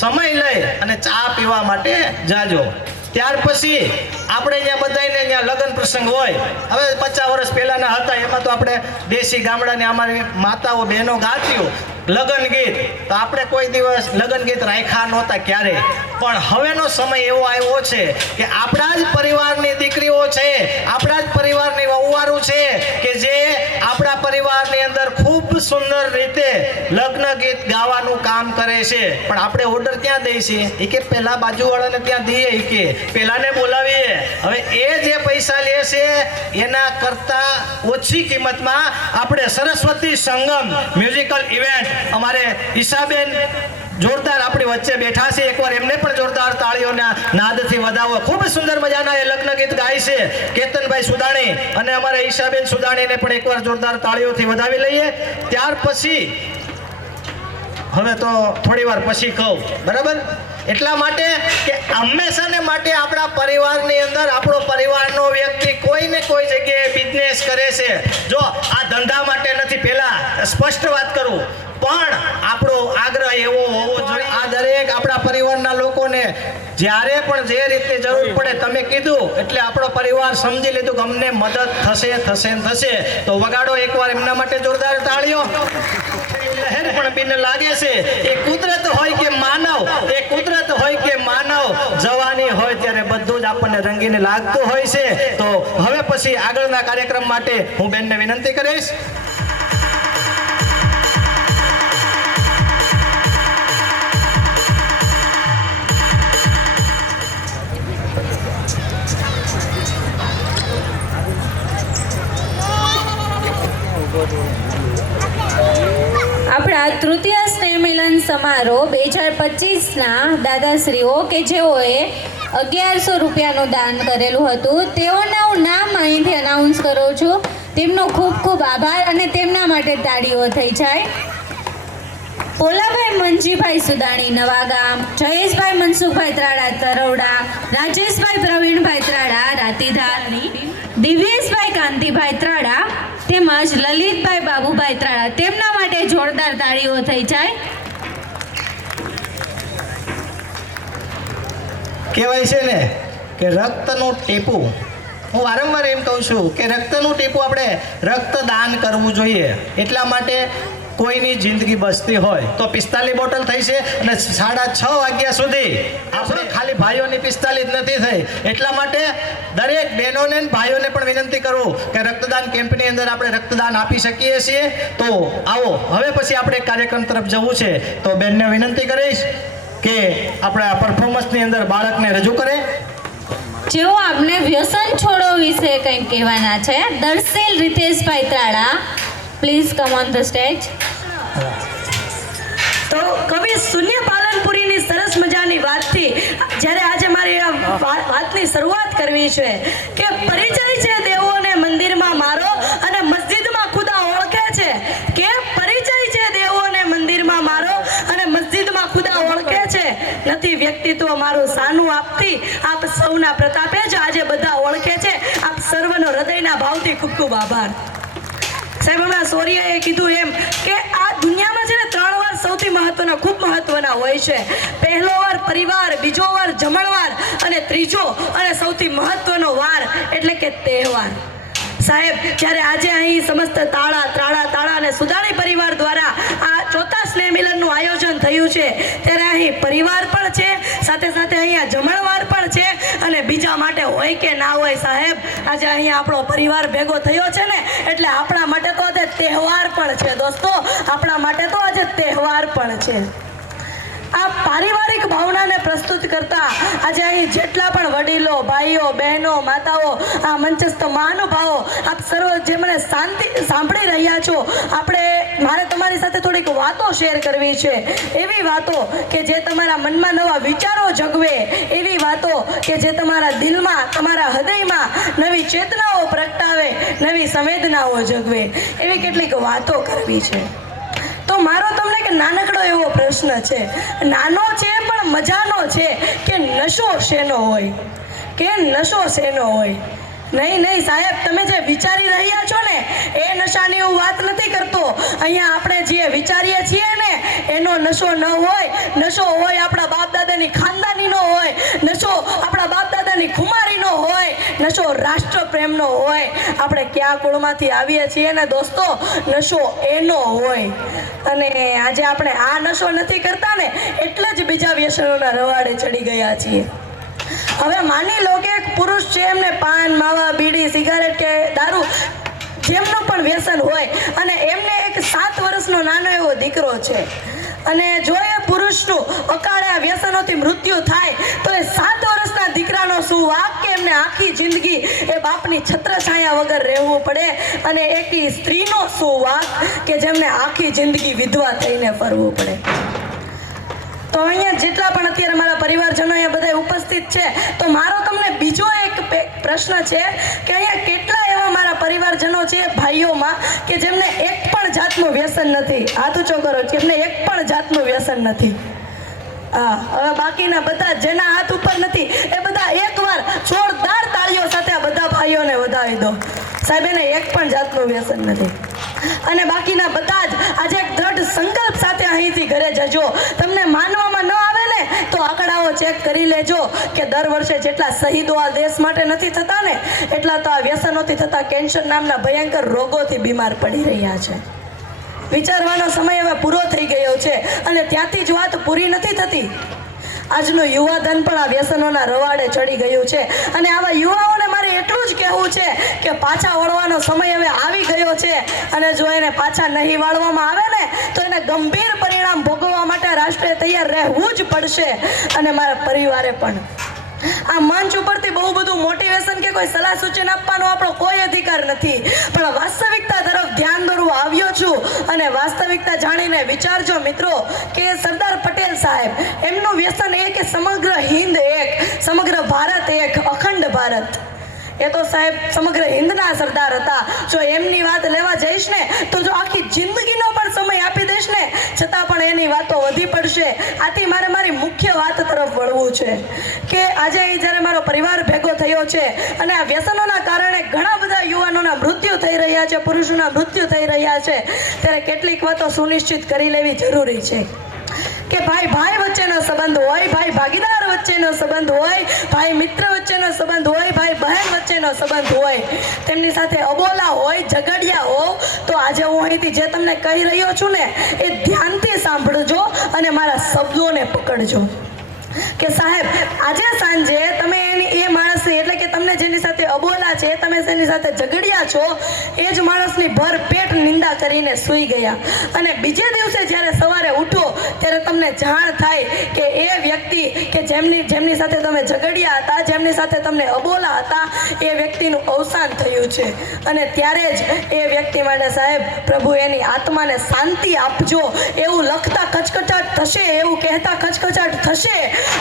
સમય લઈ અને ચા પીવા માટે જાજો. ત્યાર પછી આપણે અહીંયા બધાને અહીંયા લગ્ન પ્રસંગ હોય, હવે 50 વર્ષ પહેલાના હતા એમાં તો આપણે દેશી ગામડાની અમારી માતાઓ બહેનો ગાતી લગ્ન ગીત, તો આપણે કોઈ દિવસ લગ્ન ગીત રાખ્યા નહોતા ક્યારે. પણ હવેનો સમય એવો આવ્યો છે કે આપણા જ પરિવારની દીકરીઓ છે, આપણા જ પરિવારની વહુવારું છે કે જે આપણા પરિવારની અંદર ખૂબ સુંદર રીતે લગ્ન ગીત ગાવાનું કામ કરે છે. પણ આપણે ઓર્ડર ક્યાં દઈએ છીએ? એ કે પહેલા બાજુવાળાને ત્યાં દઈએ, એ કે પહેલાને બોલાવીએ. હવે એ જે પૈસા લે છે એના કરતા ઓછી કિંમતમાં આપણે સરસ્વતી સંગમ મ્યુઝિકલ ઇવેન્ટ અમારે ઈશાબેન જોરદાર આપણી વચ્ચે બેઠા છે. એકવાર એમને પણ જોરદાર તાળીઓના નાદથી વધાવો. ખૂબ સુંદર મજાના એ લગ્ન ગીત ગાય છે કેતનભાઈ સુદાણી અને અમારે ઈશાબેન સુદાણીને પણ એકવાર જોરદાર તાળીઓથી વધાવી લઈએ. ત્યાર પછી હવે તો થોડી વાર પછી કહું, બરાબર? એટલા માટે કે હંમેશાને માટે આપણા પરિવારની અંદર આપણો પરિવારનો વ્યક્તિ કોઈ ને કોઈ જગ્યાએ બિઝનેસ કરે છે. જો આ ધંધા માટે નથી, પહેલા સ્પષ્ટ વાત કરું, પણ આપણો આગ્રહ એવો હોવો જોઈએ આ દરેક આપણા પરિવારના લોકોને જ્યારે પણ જે રીતે જરૂર પડે તમે કીધું એટલે આપણો પરિવાર સમજી લીધું કે અમને મદદ થશે. તો વગાડો એકવાર એમના માટે જોરદાર તાળીઓ. લહેર પણ બિન લાગે છે. એ કુદરત હોય કે માનવ, જવાની હોય ત્યારે બધું જ આપણને રંગીને લાગતું હોય છે. તો હવે પછી આગળના કાર્યક્રમ માટે હું બેનને વિનંતી કરીશ. આપણા તૃતીય સ્નેહ મિલન સમારોહ 2025ના દાદાશ્રીઓ કે જેઓએ 1100 રૂપિયાનું દાન કરેલું હતું, તેઓના હું નામ અહીંથી અનાઉન્સ કરું છું. તેમનો ખૂબ ખૂબ આભાર અને તેમના માટે તાળીઓ થઈ જાય. પોલાભાઈ મંજીભાઈ સુદાણી નવાગામ, જયેશભાઈ મનસુખભાઈ ત્રાડા તરવડા, રાજેશભાઈ પ્રવીણભાઈ ત્રાડા રાતીધારણી, દિવ્યેશભાઈ કાંતિભાઈ ત્રાડા તેમજ લલિતભાઈ બાબુભાઈ ત્રાડા, તેમના માટે જોરદાર તાળીઓ થઈ જાય. કહેવાય છે ને કે રક્તનું ટીપું, હું વારંવાર એમ કહું છું કે રક્તનું ટીપું આપણે રક્તદાન કરવું જોઈએ. એટલા માટે કોઈની જિંદગી બચતી હોય તો 45 બોટલ થઈ છે અને 6:30 વાગ્યા સુધી આપણે ખાલી ભાઈઓની 45 નથી થઈ. એટલા માટે દરેક બહેનોને ભાઈઓને પણ વિનંતી કરું કે રક્તદાન કેમ્પની અંદર આપણે રક્તદાન આપી શકીએ છીએ. તો આવો હવે પછી આપણે કાર્યક્રમ તરફ જવું છે, તો બેનને વિનંતી કરીશ કે આપણા પરફોર્મન્સની અંદર બાળકને રજૂ કરે. જેઓ આપને વ્યસન છોડો વિશે કંઈક કહેવાના છે. Darshel Riteshbhai Trada, please come on the stage. તો કવિ શૂન્ય પાલનપુરીની સરસ મજાની વાતથી જ્યારે આજે મારી આ વાતની શરૂઆત કરવી છે કે પરિચય છે દેવોને મંદિરમાં મારો અને મસ્જિદમાં ખુદા ઓળખે છે. કે પરિચય છે દેવોને મંદિરમાં મારો અને મસ્જિદમાં ખુદા ઓળખે છે. નથી વ્યક્તિત્વ મારું સાનું આપતી આપ સૌના પ્રતાપે જ આજે બધા ઓળખે છે. આપ સર્વનો હૃદયના ભાવથી ખૂબ ખૂબ આભાર. સાહેબ હમણાં સૌર્યાએ કીધું એમ કે આ દુનિયામાં છે ને 3 વાર સૌથી મહત્વના, ખૂબ મહત્વના હોય છે. પહેલો વાર પરિવાર, બીજો વાર જમણવાર અને ત્રીજો અને સૌથી મહત્વનો વાર એટલે કે તહેવાર. સાહેબ જ્યારે આજે અહીં સમસ્ત ત્રાડા અને સુદાણી પરિવાર દ્વારા આ ચોથા સ્નેહ મિલનનું આયોજન થયું છે ત્યારે અહીં પરિવાર પણ છે, સાથે સાથે અહીંયા જમણવાર પણ છે અને બીજા માટે હોય કે ના હોય સાહેબ, આજે અહીંયા આપણો પરિવાર ભેગો થયો છે ને એટલે આપણા માટે તો આજે તહેવાર પણ છે. દોસ્તો આપણા માટે તો આજે તહેવાર પણ છે. આ પારિવારિક ભાવનાને પ્રસ્તુત કરતા આજે અહીં જેટલા પણ વડીલો, ભાઈઓ, બહેનો, માતાઓ, આ મંચસ્થ મહાનુભાવો, આપ સર્વ જે મને સાંભળી રહ્યા છો, મારે તમારી સાથે થોડીક વાતો શેર કરવી છે. એવી વાતો કે જે તમારા મનમાં નવા વિચારો જગવે, એવી વાતો કે જે તમારા દિલમાં, તમારા હૃદયમાં નવી ચેતનાઓ પ્રગટાવે, નવી સંવેદનાઓ જગવે, એવી કેટલીક વાતો કરવી છે. તો તો મારો તમને કે નાનકડો એવો પ્રશ્ન છે, નાનો છે પણ મજાનો છે, કે નશો શેનો હોય, કે નશો શેનો હોય? નહીં સાહેબ, તમે જે વિચારી રહ્યા છો ને એ નશાની હું વાત નથી કરતો. અહીંયા આપણે જે વિચારીએ છીએ ને એનો નશો ન હોય. નશો હોય આપણા બાપ દાદાની ખાનદાનીનો હોય, નશો આપણા બાપ દાદાની ખુમારીનો હોય, નશો રાષ્ટ્ર પ્રેમનો હોય. આપણે ક્યાં કુળમાંથી આવીએ છીએ ને દોસ્તો, નશો એનો હોય. અને આજે આપણે આ નશો નથી કરતા ને એટલે જ બીજા વ્યસનોના રવાડે ચડી ગયા છીએ. હવે માની લો કે એક પુરુષ છે, એમને પાન, માવા, બીડી, સિગારેટ કે દારૂ જેમનું પણ વ્યસન હોય અને એમને એક 7 વર્ષનો નાનો એવો દીકરો છે અને જો એ પુરુષનું અકાળે આ વ્યસનોથી મૃત્યુ થાય તો એ 7 વર્ષના દીકરાનો શું વાંક કે એમને આખી જિંદગી એ બાપની છત્રછાયા વગર રહેવું પડે, અને એકલી સ્ત્રીનો શું વાંક કે જેમને આખી જિંદગી વિધવા થઈને ફરવું પડે. તો અહીંયા જેટલા પણ અત્યારે મારા પરિવારજનો અહીંયા બધા ઉપસ્થિત છે, તો મારો તમને બીજો એક પ્રશ્ન છે કે અહીંયા કેટલા એવા મારા પરિવારજનો છે ભાઈઓમાં કે જેમને એક પણ જાતનું વ્યસન નથી? હાથ ઊંચો કરો, જેમને એક પણ જાતનું વ્યસન નથી. હા, હવે બાકીના બધા જેના હાથ ઉપર નથી એ બધા એકવાર જોરદાર તાળીઓ સાથે આ બધા ભાઈઓને વધાવી દો. સાહેબ, એને એક પણ જાતનું વ્યસન નથી. અને બાકીના બધા જ આજે એક દ્રઢ સંકલ્પ સાથે અહીંથી ઘરે જજો. તમને માનવામાં ન આવે ને તો આંકડાઓ ચેક કરી લેજો કે દર વર્ષે જેટલા શહીદો આ દેશ માટે નથી થતા ને એટલા તો આ વ્યસનોથી થતા કેન્સર નામના ભયંકર રોગોથી બીમાર પડી રહ્યા છે. વિચારવાનો સમય હવે પૂરો થઈ ગયો છે અને ત્યાંથી જ વાત પૂરી નથી થતી. આજનું યુવાધન પણ આ વ્યસનોના રવાડે ચડી ગયું છે અને આવા યુવાઓને મારે એટલું જ કહેવું છે કે પાછા વળવાનો સમય હવે આવી ગયો છે અને જો એને પાછા નહીં વાળવામાં આવે ને તો એને ગંભીર પરિણામ ભોગવવા માટે રાષ્ટ્રે તૈયાર રહેવું જ પડશે અને મારા પરિવારે પણ. આ મંચ ઉપરથી બહુ બધું મોટિવેશન કે કોઈ સલાહ સૂચન આપવાનો આપણો કોઈ અધિકાર નથી, પણ વાસ્તવિકતા તરફ ધ્યાન દોરવા આવ્યો છું. અને વાસ્તવિકતા જાણીને વિચારજો મિત્રો કે સરદાર પટેલ સાહેબ એમનું વ્યસન એ કે સમગ્ર હિન્દ એક, સમગ્ર ભારત એક, અખંડ ભારત. એ તો સાહેબ સમગ્ર હિન્દના સરદાર હતા. જો એમની વાત લેવા જઈશ ને તો જો આખી જિંદગીનો પણ સમય આપી દઈશ ને છતાં પણ એની વાતો વધી પડશે. આથી મારે મારી મુખ્ય વાત તરફ વળવું છે કે આજે અહીં જ્યારે મારો પરિવાર ભેગો થયો છે અને આ વ્યસનોના કારણે ઘણા બધા યુવાનોના મૃત્યુ થઈ રહ્યા છે, પુરુષોના મૃત્યુ થઈ રહ્યા છે, ત્યારે કેટલીક વાતો સુનિશ્ચિત કરી લેવી જરૂરી છે કે ભાઈ ભાઈ વચ્ચેનો સંબંધ હોય, ભાઈ ભાગીદાર વચ્ચેનો સંબંધ હોય, ભાઈ મિત્ર વચ્ચેનો સંબંધ હોય, ભાઈ બહેન વચ્ચેનો સંબંધ હોય, તેમની સાથે અબોલા હોય, ઝઘડિયા હો, તો આજે હું અહીંથી જે તમને કહી રહ્યો છું ને એ ધ્યાનથી સાંભળજો અને મારા શબ્દોને પકડજો કે સાહેબ આજે સાંજે તમે એ માણસની એટલે કે તમને જેની સાથે અબોલા છે, તમે જેની સાથે ઝઘડ્યા છો એ જ માણસની ભરપેટ નિંદા કરીને સૂઈ ગયા અને બીજે દિવસે જ્યારે સવારે ઉઠો ત્યારે તમને જાણ થાય કે એ વ્યક્તિ કે જેમની સાથે તમે ઝઘડ્યા હતા, જેમની સાથે તમને અબોલા હતા, એ વ્યક્તિનું અવસાન થયું છે. અને ત્યારે જ એ વ્યક્તિ માટે સાહેબ પ્રભુ એની આત્માને શાંતિ આપજો એવું લખતા ખચખચાટ થશે, એવું કહેતા ખચખચાટ થશે.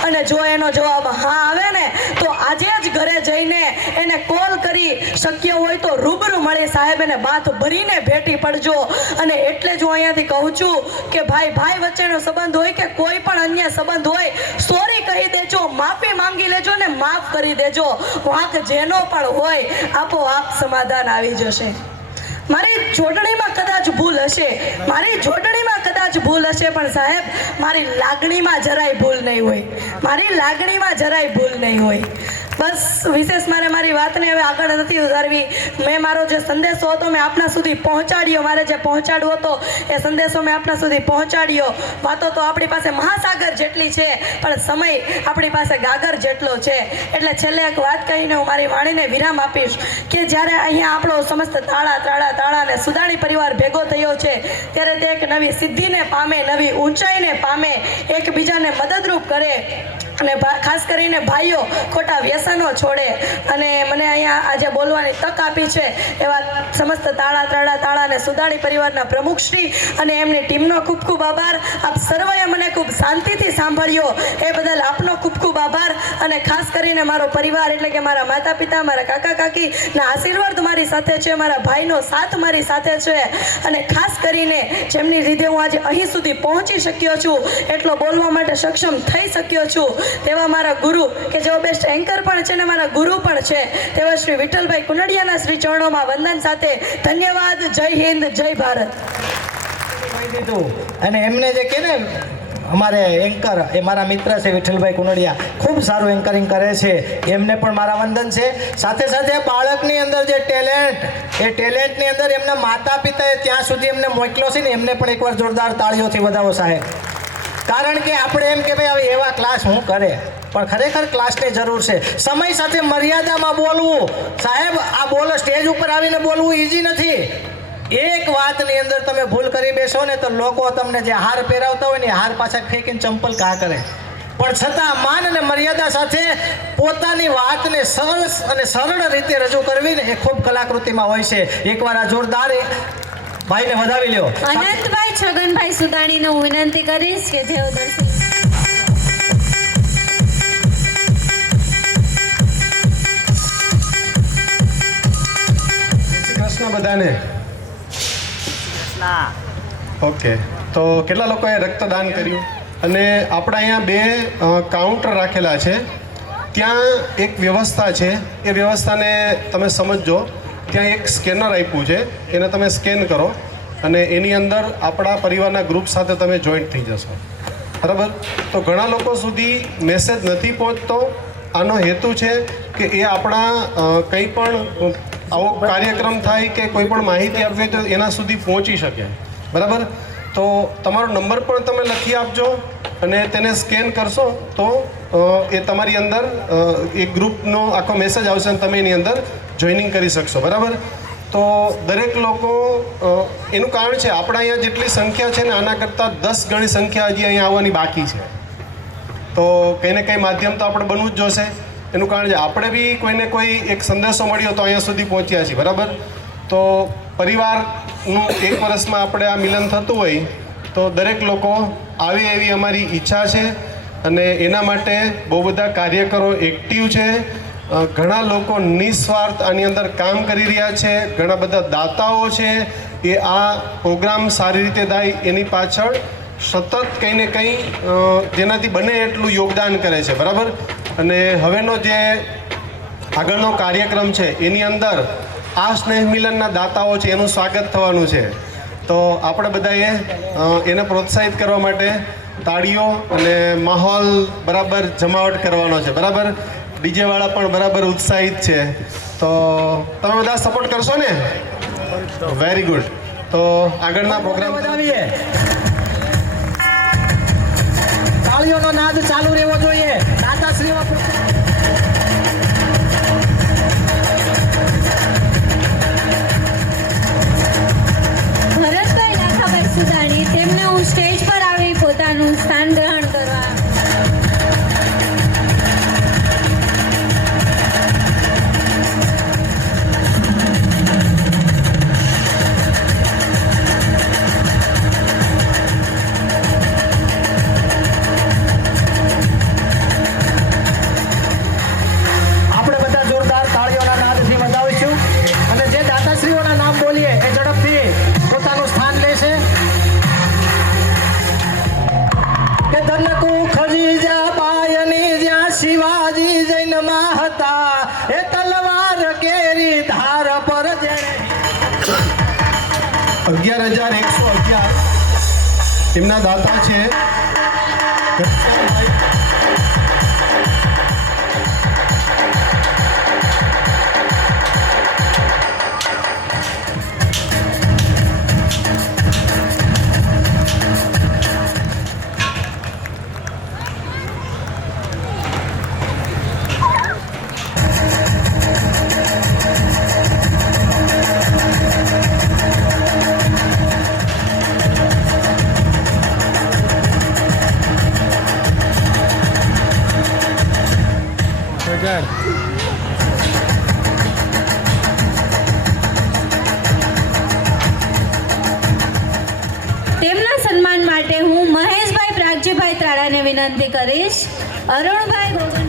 અને જો એનો જવાબ હા આવે ને તો આજે જ ઘરે જઈને એને કોલ કરી, શક્ય હોય તો રૂબરૂ મળી સાહેબ એને બાથ ભરીને ભેટી પડજો. અને એટલે જ હું અહીંયાથી કહું છું કે ભાઈ ભાઈ વચ્ચેનો સંબંધ હોય કે કોઈ પણ અન્ય સંબંધ હોય, સોરી કહી દેજો, માફી માંગી લેજો ને માફ કરી દેજો. વાંક જેનો પણ હોય આપોઆપ સમાધાન આવી જશે. મારી જોડણીમાં કદાચ ભૂલ હશે, પણ સાહેબ મારી લાગણીમાં જરાય ભૂલ નહીં હોય. બસ વિશેષ મારી વાતને હવે આગળ નથી વધારવી. મેં મારો જે સંદેશો હતો મેં આપના સુધી પહોંચાડ્યો, મારે જે પહોંચાડવો હતો એ સંદેશો મેં આપના સુધી પહોંચાડ્યો. વાતો તો આપણી પાસે મહાસાગર જેટલી છે પણ સમય આપણી પાસે ગાગર જેટલો છે. એટલે છેલ્લે એક વાત કહીને હું મારી વાણીને વિરામ આપીશ કે જ્યારે અહીંયા આપણો સમસ્ત તાળા અને સુદાણી પરિવાર ભેગો થયો છે ત્યારે તે એક નવી સિદ્ધિને પામે, નવી ઊંચાઈને પામે, એકબીજાને મદદરૂપ કરે અને ખાસ કરીને ભાઈઓ ખોટા વ્યસનો છોડે અને મને અહીંયા આજે બોલવાની તક આપી છે એવા સમસ્ત તાળા અને સુદાણી પરિવારના પ્રમુખશ્રી અને એમની ટીમનો ખૂબ ખૂબ આભાર. આપ સર્વએ મને ખૂબ શાંતિથી સાંભળ્યો એ બદલ આપનો ખૂબ ખૂબ આભાર. અને ખાસ કરીને મારો પરિવાર એટલે કે મારા માતા પિતા, મારા કાકા કાકીના આશીર્વાદ મારી સાથે છે, મારા ભાઈનો સાથ મારી સાથે છે અને ખાસ કરીને જેમની લીધે હું આજે અહીં સુધી પહોંચી શક્યો છું, એટલો બોલવા માટે સક્ષમ થઈ શક્યો છું તેવા મારા ગુરુ કે જેઓ બેસ્ટ એન્કર પણ છે ને મારા ગુરુ પણ છે તેવા શ્રી વિઠ્ઠલભાઈ કુનડિયાના શ્રી ચરણોમાં વંદન સાથે ધન્યવાદ. જય હિન્દ, જય ભારત. કહી દીધું. અને એમને જે કે ને અમારે એન્કર એ મારા મિત્ર છે વિઠ્ઠલભાઈ કુનડિયા, ખૂબ સારું એન્કરિંગ કરે છે, એમને પણ મારા વંદન છે. સાથે સાથે બાળકની અંદર જે ટેલેન્ટ, એ ટેલેન્ટની અંદર એમના માતા પિતાએ ત્યાં સુધી એમને મોકલ્યો છે ને એમને પણ એકવાર જોરદાર તાળીઓથી વધાવો સાહેબ. કારણ કે આપણે એમ કે ભાઈ હવે એવા ક્લાસ હું કરે, પણ ખરેખર ક્લાસની જરૂર છે. સમય સાથે મર્યાદામાં બોલવું સાહેબ. આ બોલો સ્ટેજ ઉપર આવીને બોલવું ઈઝી નથી. એક વાતની અંદર તમે ભૂલ કરી બેસો ને તો લોકો તમને જે હાર પહેરાવતા હોય ને હાર પાછા ફેંકીને ચંપલ ઘા કરે. પણ છતાં માન અને મર્યાદા સાથે પોતાની વાતને સરસ અને સરળ રીતે રજૂ કરવી ને એ ખૂબ કલાકૃતિમાં હોય છે. એકવાર આ જોરદાર ભાઈને વધાવી લ્યો. અનંતભાઈ છગનભાઈ સુદાણીને હું વિનંતી કરીશ કે જેઓ દર્શન કૃષ્ણ બધાને. ઓકે, તો કેટલા લોકોએ રક્તદાન કર્યું? અને આપણા અહીંયા બે કાઉન્ટર રાખેલા છે. ત્યાં એક વ્યવસ્થા છે, એ વ્યવસ્થાને તમે સમજજો. ત્યાં એક સ્કેનર આપ્યું છે, એને તમે સ્કેન કરો અને એની અંદર આપણા પરિવારના ગ્રુપ સાથે તમે જોઈન્ટ થઈ જશો. બરાબર? તો ઘણા લોકો સુધી મેસેજ નથી પહોંચતો. આનો હેતુ છે કે એ આપણા કંઈ પણ આવો કાર્યક્રમ થાય કે કોઈ પણ માહિતી આપવી તો એના સુધી પહોંચી શકે. બરાબર? તો તમારો નંબર પણ તમે લખી આપજો અને તેને સ્કેન કરશો તો એ તમારી અંદર એક ગ્રુપનો આખો મેસેજ આવશે અને તમે એની અંદર જોઈનિંગ કરી શકશો. બરાબર? તો દરેક લોકો એનું કારણ છે આપણા અહીંયા જેટલી સંખ્યા છે ને આના કરતાં 10 ગણી સંખ્યા હજી અહીંયા આવવાની બાકી છે. તો કંઈ ને કંઈ માધ્યમ તો આપણે બનવું જ જોશે. એનું કારણ છે આપણે બી કોઈને કોઈ એક સંદેશો મળ્યો તો અહીંયા સુધી પહોંચ્યા છીએ. બરાબર? તો પરિવારનું 1 વર્ષમાં આપણે આ મિલન થતું હોય તો દરેક લોકો આવે એવી અમારી ઈચ્છા છે અને એના માટે બહુ બધા કાર્યકરો એક્ટિવ છે. ઘણા લોકો નિસ્વાર્થ આની અંદર કામ કરી રહ્યા છે. ઘણા બધા દાતાઓ છે એ આ પ્રોગ્રામ સારી રીતે થાય એની પાછળ સતત કંઈ ને કંઈ જેનાથી બને એટલું યોગદાન કરે છે. બરાબર? અને હવેનો જે આગળનો કાર્યક્રમ છે એની અંદર આ સ્નેહ મિલનના દાતાઓ છે એનું સ્વાગત થવાનું છે. તો આપણે બધાએ એને પ્રોત્સાહિત કરવા માટે તાળીઓ અને માહોલ બરાબર જમાવટ કરવાનો છે. બરાબર? ડીજેવાળા પણ બરાબર ઉત્સાહિત છે. તો તમે બધા સપોર્ટ કરશો ને? Very good. તો આગળના પ્રોગ્રામ વધાવીએ. તાળીઓનો નાદ ચાલુ રહેવો જોઈએ. દાતાશ્રીઓ ભરતભાઈ લાખાભાઈ સુદાણી, તેમને હું સ્ટેજ પર આવી પોતાનું સ્થાન ગ્રહણ કરવા શિવાજી જૈનમાં હતા એ તલવાર કેરી ધાર પર 11,111 એમના દાતા છે. તેમના સન્માન માટે હું મહેશભાઈ પ્રાગજીભાઈ ત્રાડાને વિનંતી કરીશ. અરુણભાઈ ગોગન.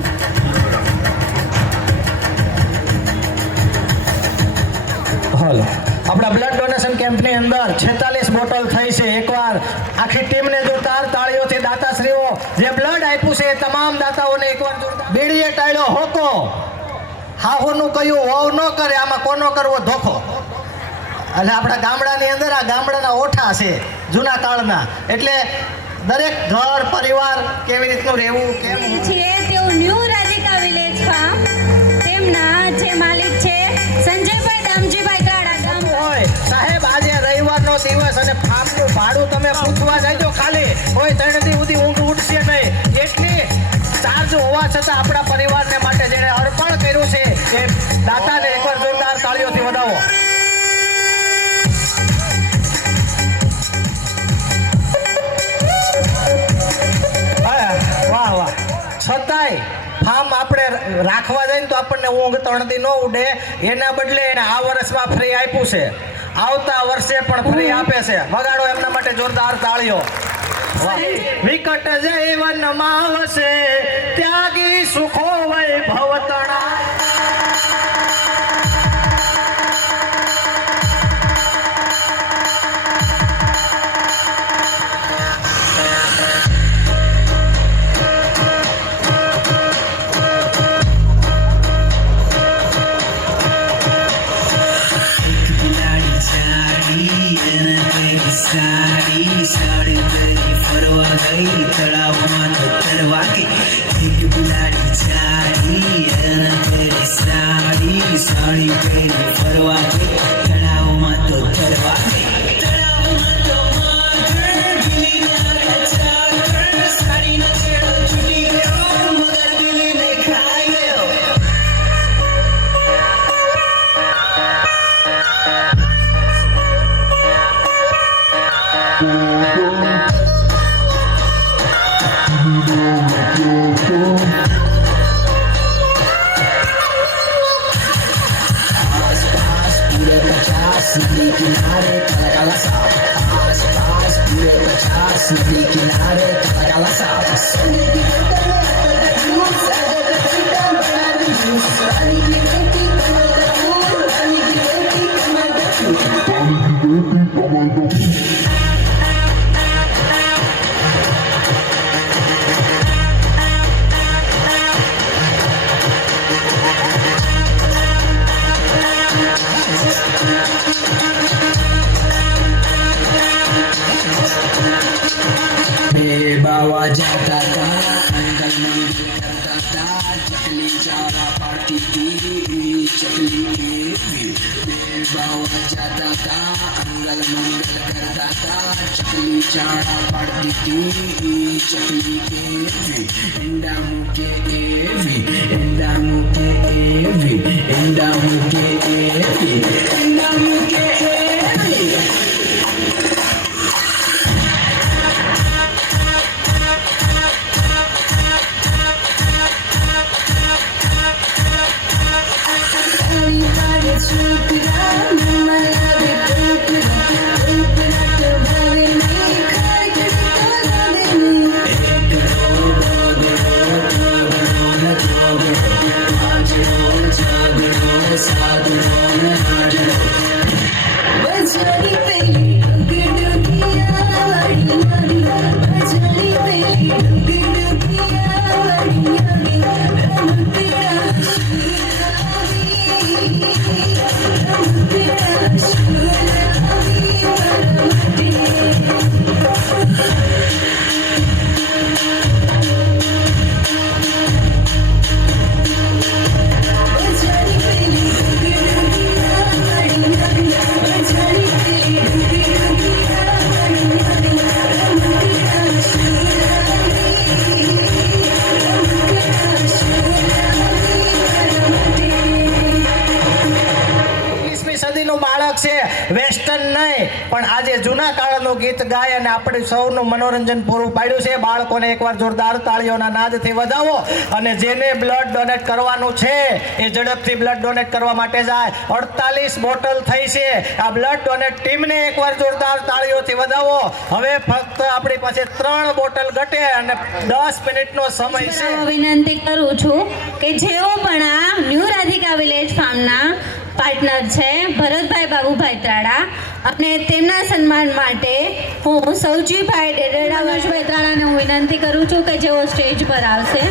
હલો, આપણા બ્લડ ડોનેશન કેમ્પની અંદર 46 બોટલ થઈ છે. એકવાર આખી ટીમને જોરદાર તાળીઓથી દાતાશ્રીઓ જે બ્લડ આપ્યું છે એ તમામ દાતાઓને એકવાર જોરદાર. બીડીએ ટાળ્યો હોકો, હાહોનું કયું હોવ ન કરે, આમાં કોનો કરવો ધોખો. એટલે આપણા ગામડાની અંદર આ ગામડાના ઓઠા છે જૂના કાળના. એટલે દરેક ઘર પરિવાર કેવી રીતનું રહેવું કેમ છે તેઓ ન્યૂ રાધિકા વિલેજ ફાર્મ તેમના જે માલિક છે સંજયભાઈ દામજીભાઈ ત્રાડા ગામ હોય. સાહેબ આજે રવિવારનો દિવસ અને ફાર્મનું ભાડું તમે પૂછવા જાજો ખાલી હોય 3 દી સુધી ઊંઘ ઉઠશે નહીં. એટલી ચાર્જ હોવા છતાં આપણા પરિવારને માટે જેણે અર્પણ કર્યું છે એ દાતાને એકવાર જોરદાર તાળીઓથી વધાવો. વાહ વાહ. છતાંય ફાર્મ આપણે રાખવા જાય ને તો આપણને ઊંઘ 3 દી ન ઉડે. એના બદલે એને આ વર્ષમાં ફ્રી આપ્યું છે, આવતા વર્ષે પણ ફ્રી આપે છે. વગાડો એમના માટે જોરદાર તાળીઓ. વિકટ જીવનમાં વસે ત્યાગી સુખો વૈભવ તણા. સાડી પહેરી ફરવા ગઈ તળાવમાં તો તરવા ગઈ. એક બિલાડી ચાડી એના પહેરી સાડી પહેરી ફરવા ગઈ તળાવમાં તો તરવા ગઈ. તળાવમાં તો માગણ બિલીના ચાકણ સાડીનો છેડો છૂટી ગયો મગર બિલીને ખાઈ ગયો. नदी किनारे काला साफ, आस पास पूरे 50 नदी किनारे काला साफ. सोने की बोतल में दूध सागर का छीटा बना दी. रानी की बेटी कमल का फूल, रानी की बेटी कमल का फूल. बाबा जाता था अंकल मंदिर करता था. चकली चारा पार्टी थी चकली के बाबा जाता था अंगल मंगल करता था. चकली चारा पार्टी थी चकली के इंडा मुके एवी इंडा मुके एवी इंडा मुके एवी इंडा मुके एवी. વેસ્ટર્ન નહીં પણ આજે જૂના કાળનું ગીત ગાય અને આપણે સૌનું મનોરંજન પૂરું પાડ્યું છે. બાળકોને એકવાર જોરદાર તાળીઓના નાદથી વધાવો અને જેને બ્લડ ડોનેટ કરવાનું છે એ ઝડપથી બ્લડ ડોનેટ કરવા માટે જાય. 48 બોટલ થઈ છે. આ બ્લડ ડોનેટ ટીમને એકવાર જોરદાર તાળીઓથી વધાવો. હવે ફક્ત આપણી પાસે 3 બોટલ ઘટે અને 10 મિનિટનો સમય છે. વિનંતી કરું છું કે જેઓ પણ આ ન્યૂ રાધિકા વિલેજ ફાર્મના પાર્ટનર છે ભરતભાઈ બાબુભાઈ ત્રાડા અને તેમના સન્માન માટે હું સૌજીભાઈ ડેડેડાભાઈ ત્રાડાને હું વિનંતી કરું છું કે જેઓ સ્ટેજ પર આવશે.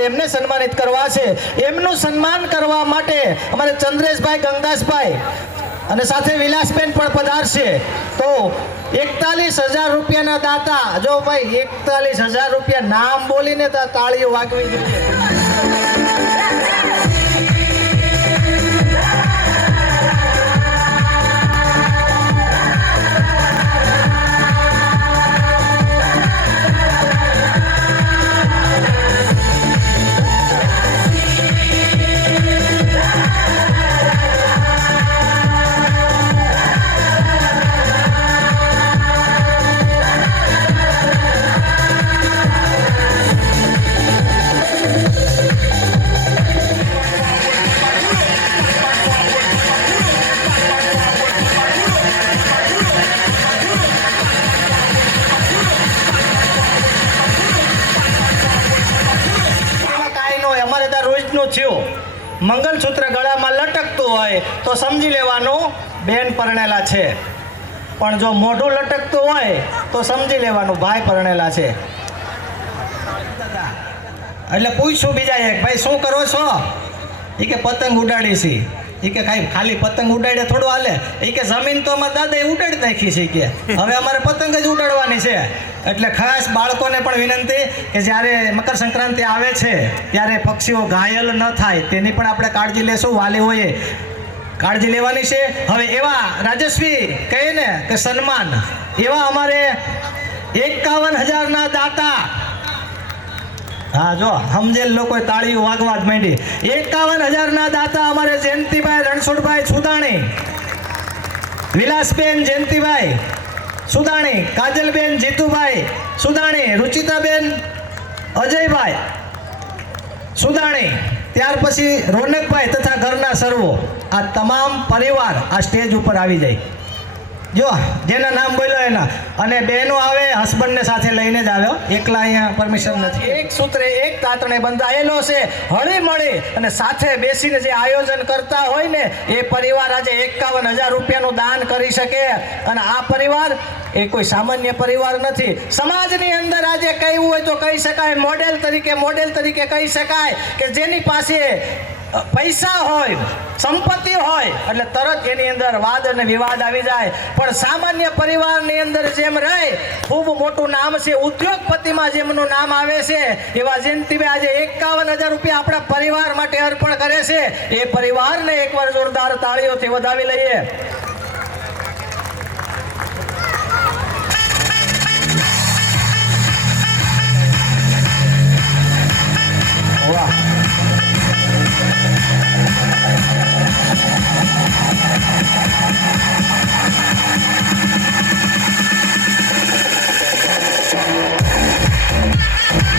આપણે એમને સન્માનિત કરવા છે. એમનું સન્માન કરવા માટે અમારે ચંદ્રેશભાઈ ગંગાસભાઈ અને સાથે વિલાસબેન પણ પધારશે. તો 41,000 રૂપિયાના દાતા, જો ભાઈ 41,000 રૂપિયા નામ બોલીને તો તાળીઓ વાગવી જોઈએ. થયું મંગલસૂત્ર ગળામાં લટકતું હોય તો સમજી લેવાનું બેન પરણેલા છે, પણ જો મોઢું લટકતું હોય તો સમજી લેવાનું ભાઈ પરણેલા છે. એટલે પૂછ્યું બીજા એક, ભાઈ શું કરો છો? એ કે પતંગ ઉડાડી છે. એ કે ખાલી પતંગ ઉડાડે થોડું હાલે? એ કે જમીન તો અમારા દાદાએ ઉડાડી નાખી છે, કે હવે અમારે પતંગ જ ઉડાડવાની છે. એટલે ખાસ બાળકોને પણ વિનંતી કે જ્યારે મકર સંક્રાંતિ આવે છે ત્યારે પક્ષીઓ ઘાયલ ન થાય તેની પણ આપણે કાળજી લેશું, વાલીઓએ કાળજી લેવાની છે. હવે એવા રાજસ્વી કહે ને કે સન્માન, એવા અમારે 51,000ના દાતા, હા જો સમજેલ લોકોએ તાળીઓ વાગવા જ માંડી. 51,000ના દાતા અમારે જયંતિભાઈ રણછોડભાઈ સુદાણી, વિલાસબેન જયંતિભાઈ સુદાણી, કાજલબેન જીતુભાઈ સુદાણી, રુચિતાબેન અજયભાઈ સુદાણી, ત્યાર પછી રોનકભાઈ તથા ઘરના સર્વો, આ તમામ પરિવાર આ સ્ટેજ ઉપર આવી જાય. જો જેના નામ બોલ્યો એના, અને બહેનો આવે હસબન્ડને સાથે લઈને જ આવ્યો, એકલા અહીંયા પરમિશન નથી. એક સૂત્રે એક તાતણે બંધાયેલો છે, હળી મળી અને સાથે બેસીને જે આયોજન કરતા હોય ને એ પરિવાર આજે 51,000 રૂપિયાનું દાન કરી શકે. અને આ પરિવાર એ કોઈ સામાન્ય પરિવાર નથી. સમાજની અંદર આજે કહેવું હોય તો કહી શકાય, મોડેલ તરીકે કહી શકાય કે જેની પાસે પૈસા હોય, સંપત્તિ હોય એટલે તરત એની અંદર વાદ અને વિવાદ આવી જાય. પણ સામાન્ય પરિવારની અંદર જેમ રહે, ખૂબ મોટું નામ છે, ઉદ્યોગપતિમાં જેમનું નામ આવે છે, એવા જયંતિભાઈ આજે 51,000 રૂપિયા આપણા પરિવાર માટે અર્પણ કરે છે. એ પરિવારને એકવાર જોરદાર તાળીઓથી વધાવી લઈએ. વાહ,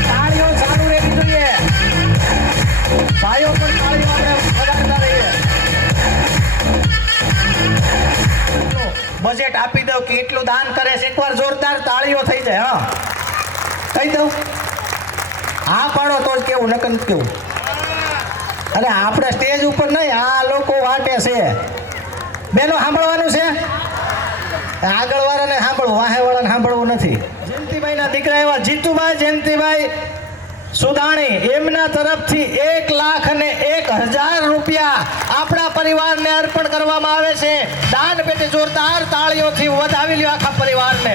તાળીઓ ચાલુ રહેવી જોઈએ. ભાઈઓ પણ તાળીઓ આપણે વગાડતા રહીએ. બજેટ આપી દઉં કે એટલું દાન કરે છે, એકવાર જોરદાર તાળીઓ થઈ જાય. હા કહી દઉં, હા પાડો તો જ કેવું, નકર નથી કેવું. અરે આપણે સ્ટેજ ઉપર નહીં, આ લોકો વાટે છે. બેનો સાંભળવાનું છે, આગળ વાળાને સાંભળવું, વાહે વાળાને સાંભળવું નથી. જયંતિભાઈના દીકરા એવા જીતુભાઈ જયંતિભાઈ સુદાણી, એમના તરફથી 1,01,000 રૂપિયા આપણા પરિવારને અર્પણ કરવામાં આવે છે. દાન પેટે જોરદાર તાળીઓથી વધાવી લ્યો આખા પરિવારને.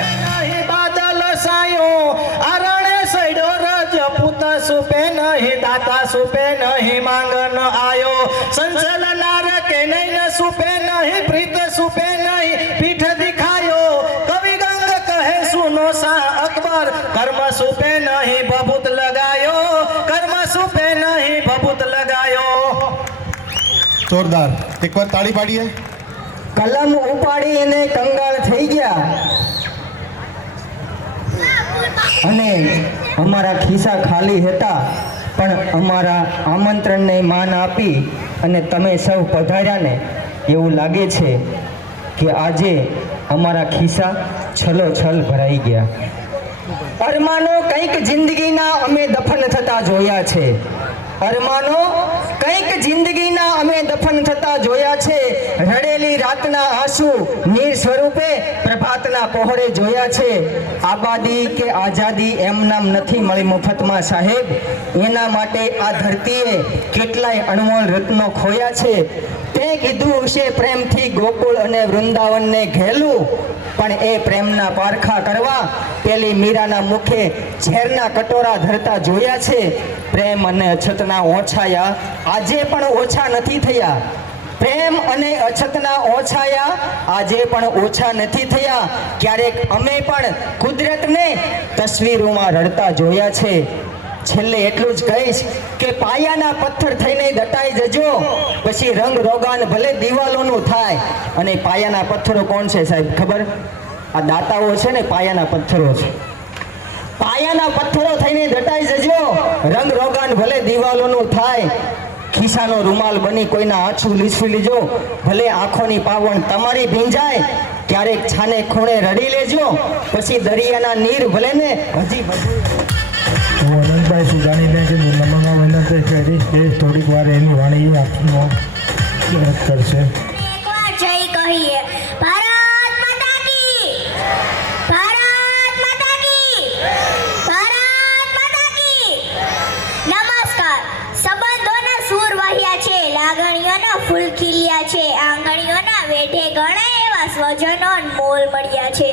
બાદલ સાયો આરણે સૈડો રજપૂત સુપે નહીં, દાતા સુપે નહીં, માંગન આયો સંસલનાર કે નહીં, સુપે નહીં, પ્રીત સુપે નહીં, પીઠ દિખાયો કવિ ગંગ કહે સુનો સા અકબર, કર્મ સુપે નહીં, ભભૂત લગાયો, કર્મ સુપે નહીં, ભભૂત લગાયો. જોરદાર એકવાર તાળી પાડીએ. કલમ ઉપાડી અને કંગાળ થઈ ગયા અને અમારા ખિસ્સા ખાલી હતા, પણ અમારા આમંત્રણને માન આપી અને તમે સૌ પધાર્યા ને એવું લાગે છે કે આજે અમારા ખિસ્સા છલોછલ ભરાઈ ગયા. અરમાનો કંઈક જિંદગીના અમે દફન થતા જોયા છે, અરમાનો કંઈક જિંદગીના અમે દફન થતા જોયા છે, રડેલી રાતના આંસુ નીર સ્વરૂપે પ્રભાતના પહોળે જોયા છે. આબાદી કે આઝાદી એમ નામ નથી મળી મફતમાં સાહેબ, એના માટે આ ધરતીએ કેટલાય અણમોલ રત્નો ખોયા છે. તે કીધું હશે પ્રેમથી ગોકુળ અને વૃંદાવનને ઘેલું, પણ એ પ્રેમના પારખા કરવા પેલી મીરાના મુખે ઝેરના કટોરા ધરતા જોયા છે. પ્રેમ અને અછતના ઓછાયા આજે પણ ઓછા નથી થયા. પ્રેમ અને અછતના ઓછાયા આજે પણ ઓછા નથી થયા. ક્યારેક અમે પણ કુદરતને તસવીરોમાં રડતા જોયા છે. છેલ્લે એટલું જ કહીશ કે પાયાના પથ્થર થઈને દટાઈ જજો, પછી રંગ રોગાન ભલે દિવાલોનું થાય. અને પાયાના પથ્થરો કોણ છે સાહેબ ખબર? આ દાતાઓ છે ને, પાયાના પથ્થરો છે. પાયાના પથ્થરો થઈને દટાઈ જજો, રંગ રોગાન ભલે દિવાલોનું થાય. ખિસ્સાનો રૂમાલ બની કોઈના આંસુ લીસવી લીજો, ભલે આંખોની પાવણ તમારી ભીંજાય. ક્યારેક છાને ખૂણે રડી લેજો, પછી દરિયાના નીર ભલે ને હજી હું અનંતભાઈ સુદાણીને જે નમનમાં વિનંતી કરીશ કે થોડીક વાર એની વાણી આપનો કરશે. એકવાર જય કહીએ. ભારત માતા કી, ભારત માતા કી, ભારત માતા કી. નમસ્કાર. સંબંધોના સૂર વહ્યા છે, લાગણીઓના ફૂલ ખીલ્યા છે, આંગળીઓના વેઢે ઘણા એવા સ્વજનો મોલ મળ્યા છે.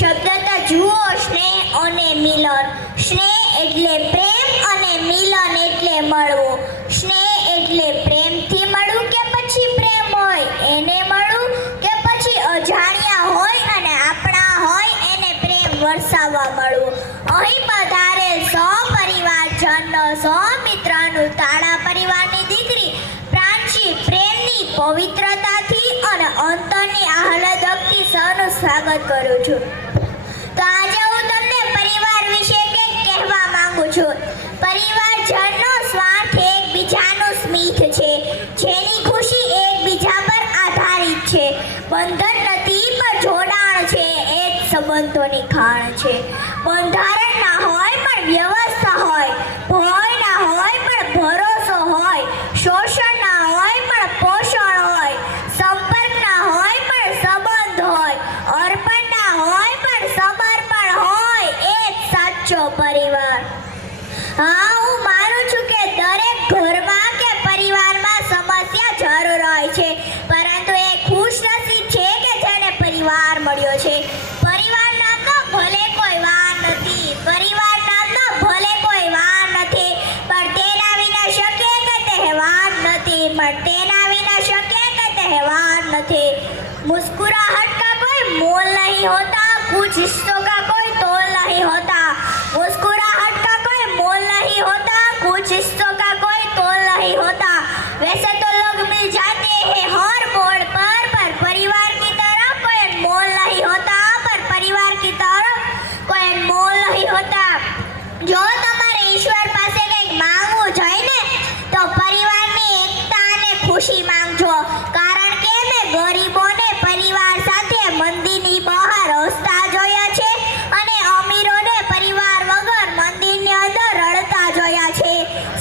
શબ્દતા જુઓ સ્નેહ અને મિલન. સ્નેહ એટલે પ્રેમ અને મિલન એટલે મળવું. સ્નેહ એટલે પ્રેમથી મળવું કે પછી પ્રેમ હોય એને મળવું, કે પછી અજાણ્યા હોય અને આપણા હોય એને પ્રેમ વરસાવવા મળવું. અહીં પધારે સો પરિવારજનો, સો મિત્રનું તાળા પરિવારની દીકરી પ્રાંશી પ્રેમની પવિત્રતાથી અને અંતરની આહલાદકથી સૌનું સ્વાગત કરું છું. તો આજે હું તમને પરિવાર વિશે કંઈક કહેવા માંગુ છું. પરિવારજનનો સ્વાર્થ એકબીજાનું સ્મિત છે, જેની ખુશી એકબીજા પર આધારિત છે. બંધન નથી પણ જોડાણ છે, એ જ સંબંધોની ખાણ છે. બંધારણ ના હોય પણ વ્યવસ્થા હોય, ભય ના હોય પણ ભરોસો હોય, શોષણ ના હોય પણ પોષણ હોય, સંપર્ક ના હોય પણ સંબંધ હોય, અર્પણ ના હોય પણ સમર્પણ હોય, એ જ સાચો પરિવાર. હા, હું માનું છું કે દરેક ઘરમાં કે પરિવારમાં સમસ્યા જરૂર હોય છે, પરંતુ એ ખુશનસીબ છે કે જેને પરિવાર મળ્યો છે. પરિવાર નામનો ભલે કોઈ વાર નથી, પરિવાર નામનો ભલે કોઈ વાર નથી, પણ તેના વિના શક્ય કે તહેવાર નથી, પણ તેના વિના શક્ય કે તહેવાર નથી. मुस्कुराहट का कोई मोल नहीं होता, कुछ रिश्तों का कोई तोल नहीं होता. मुस्कुराहट का कोई मोल नहीं होता, कुछ रिश्तों का कोई तोल नहीं होता. वैसे तो लोग मिल जाते हैं हर मोड़ पर परिवार की तरह कोई मोल नहीं होता, पर परिवार की तरह कोई मोल नहीं होता. जो તમારે ઈશ્વર પાસે કંઈક માંગવું જોઈએ ને, તો પરિવારની એકતા અને ખુશી માંગજો. કારણ કે મેં ગરીબોને પરિવાર સાથે મંદિરની બહાર હસતા જોયા છે અને અમીરોને પરિવાર વગર મંદિરની અંદર રડતા જોયા છે.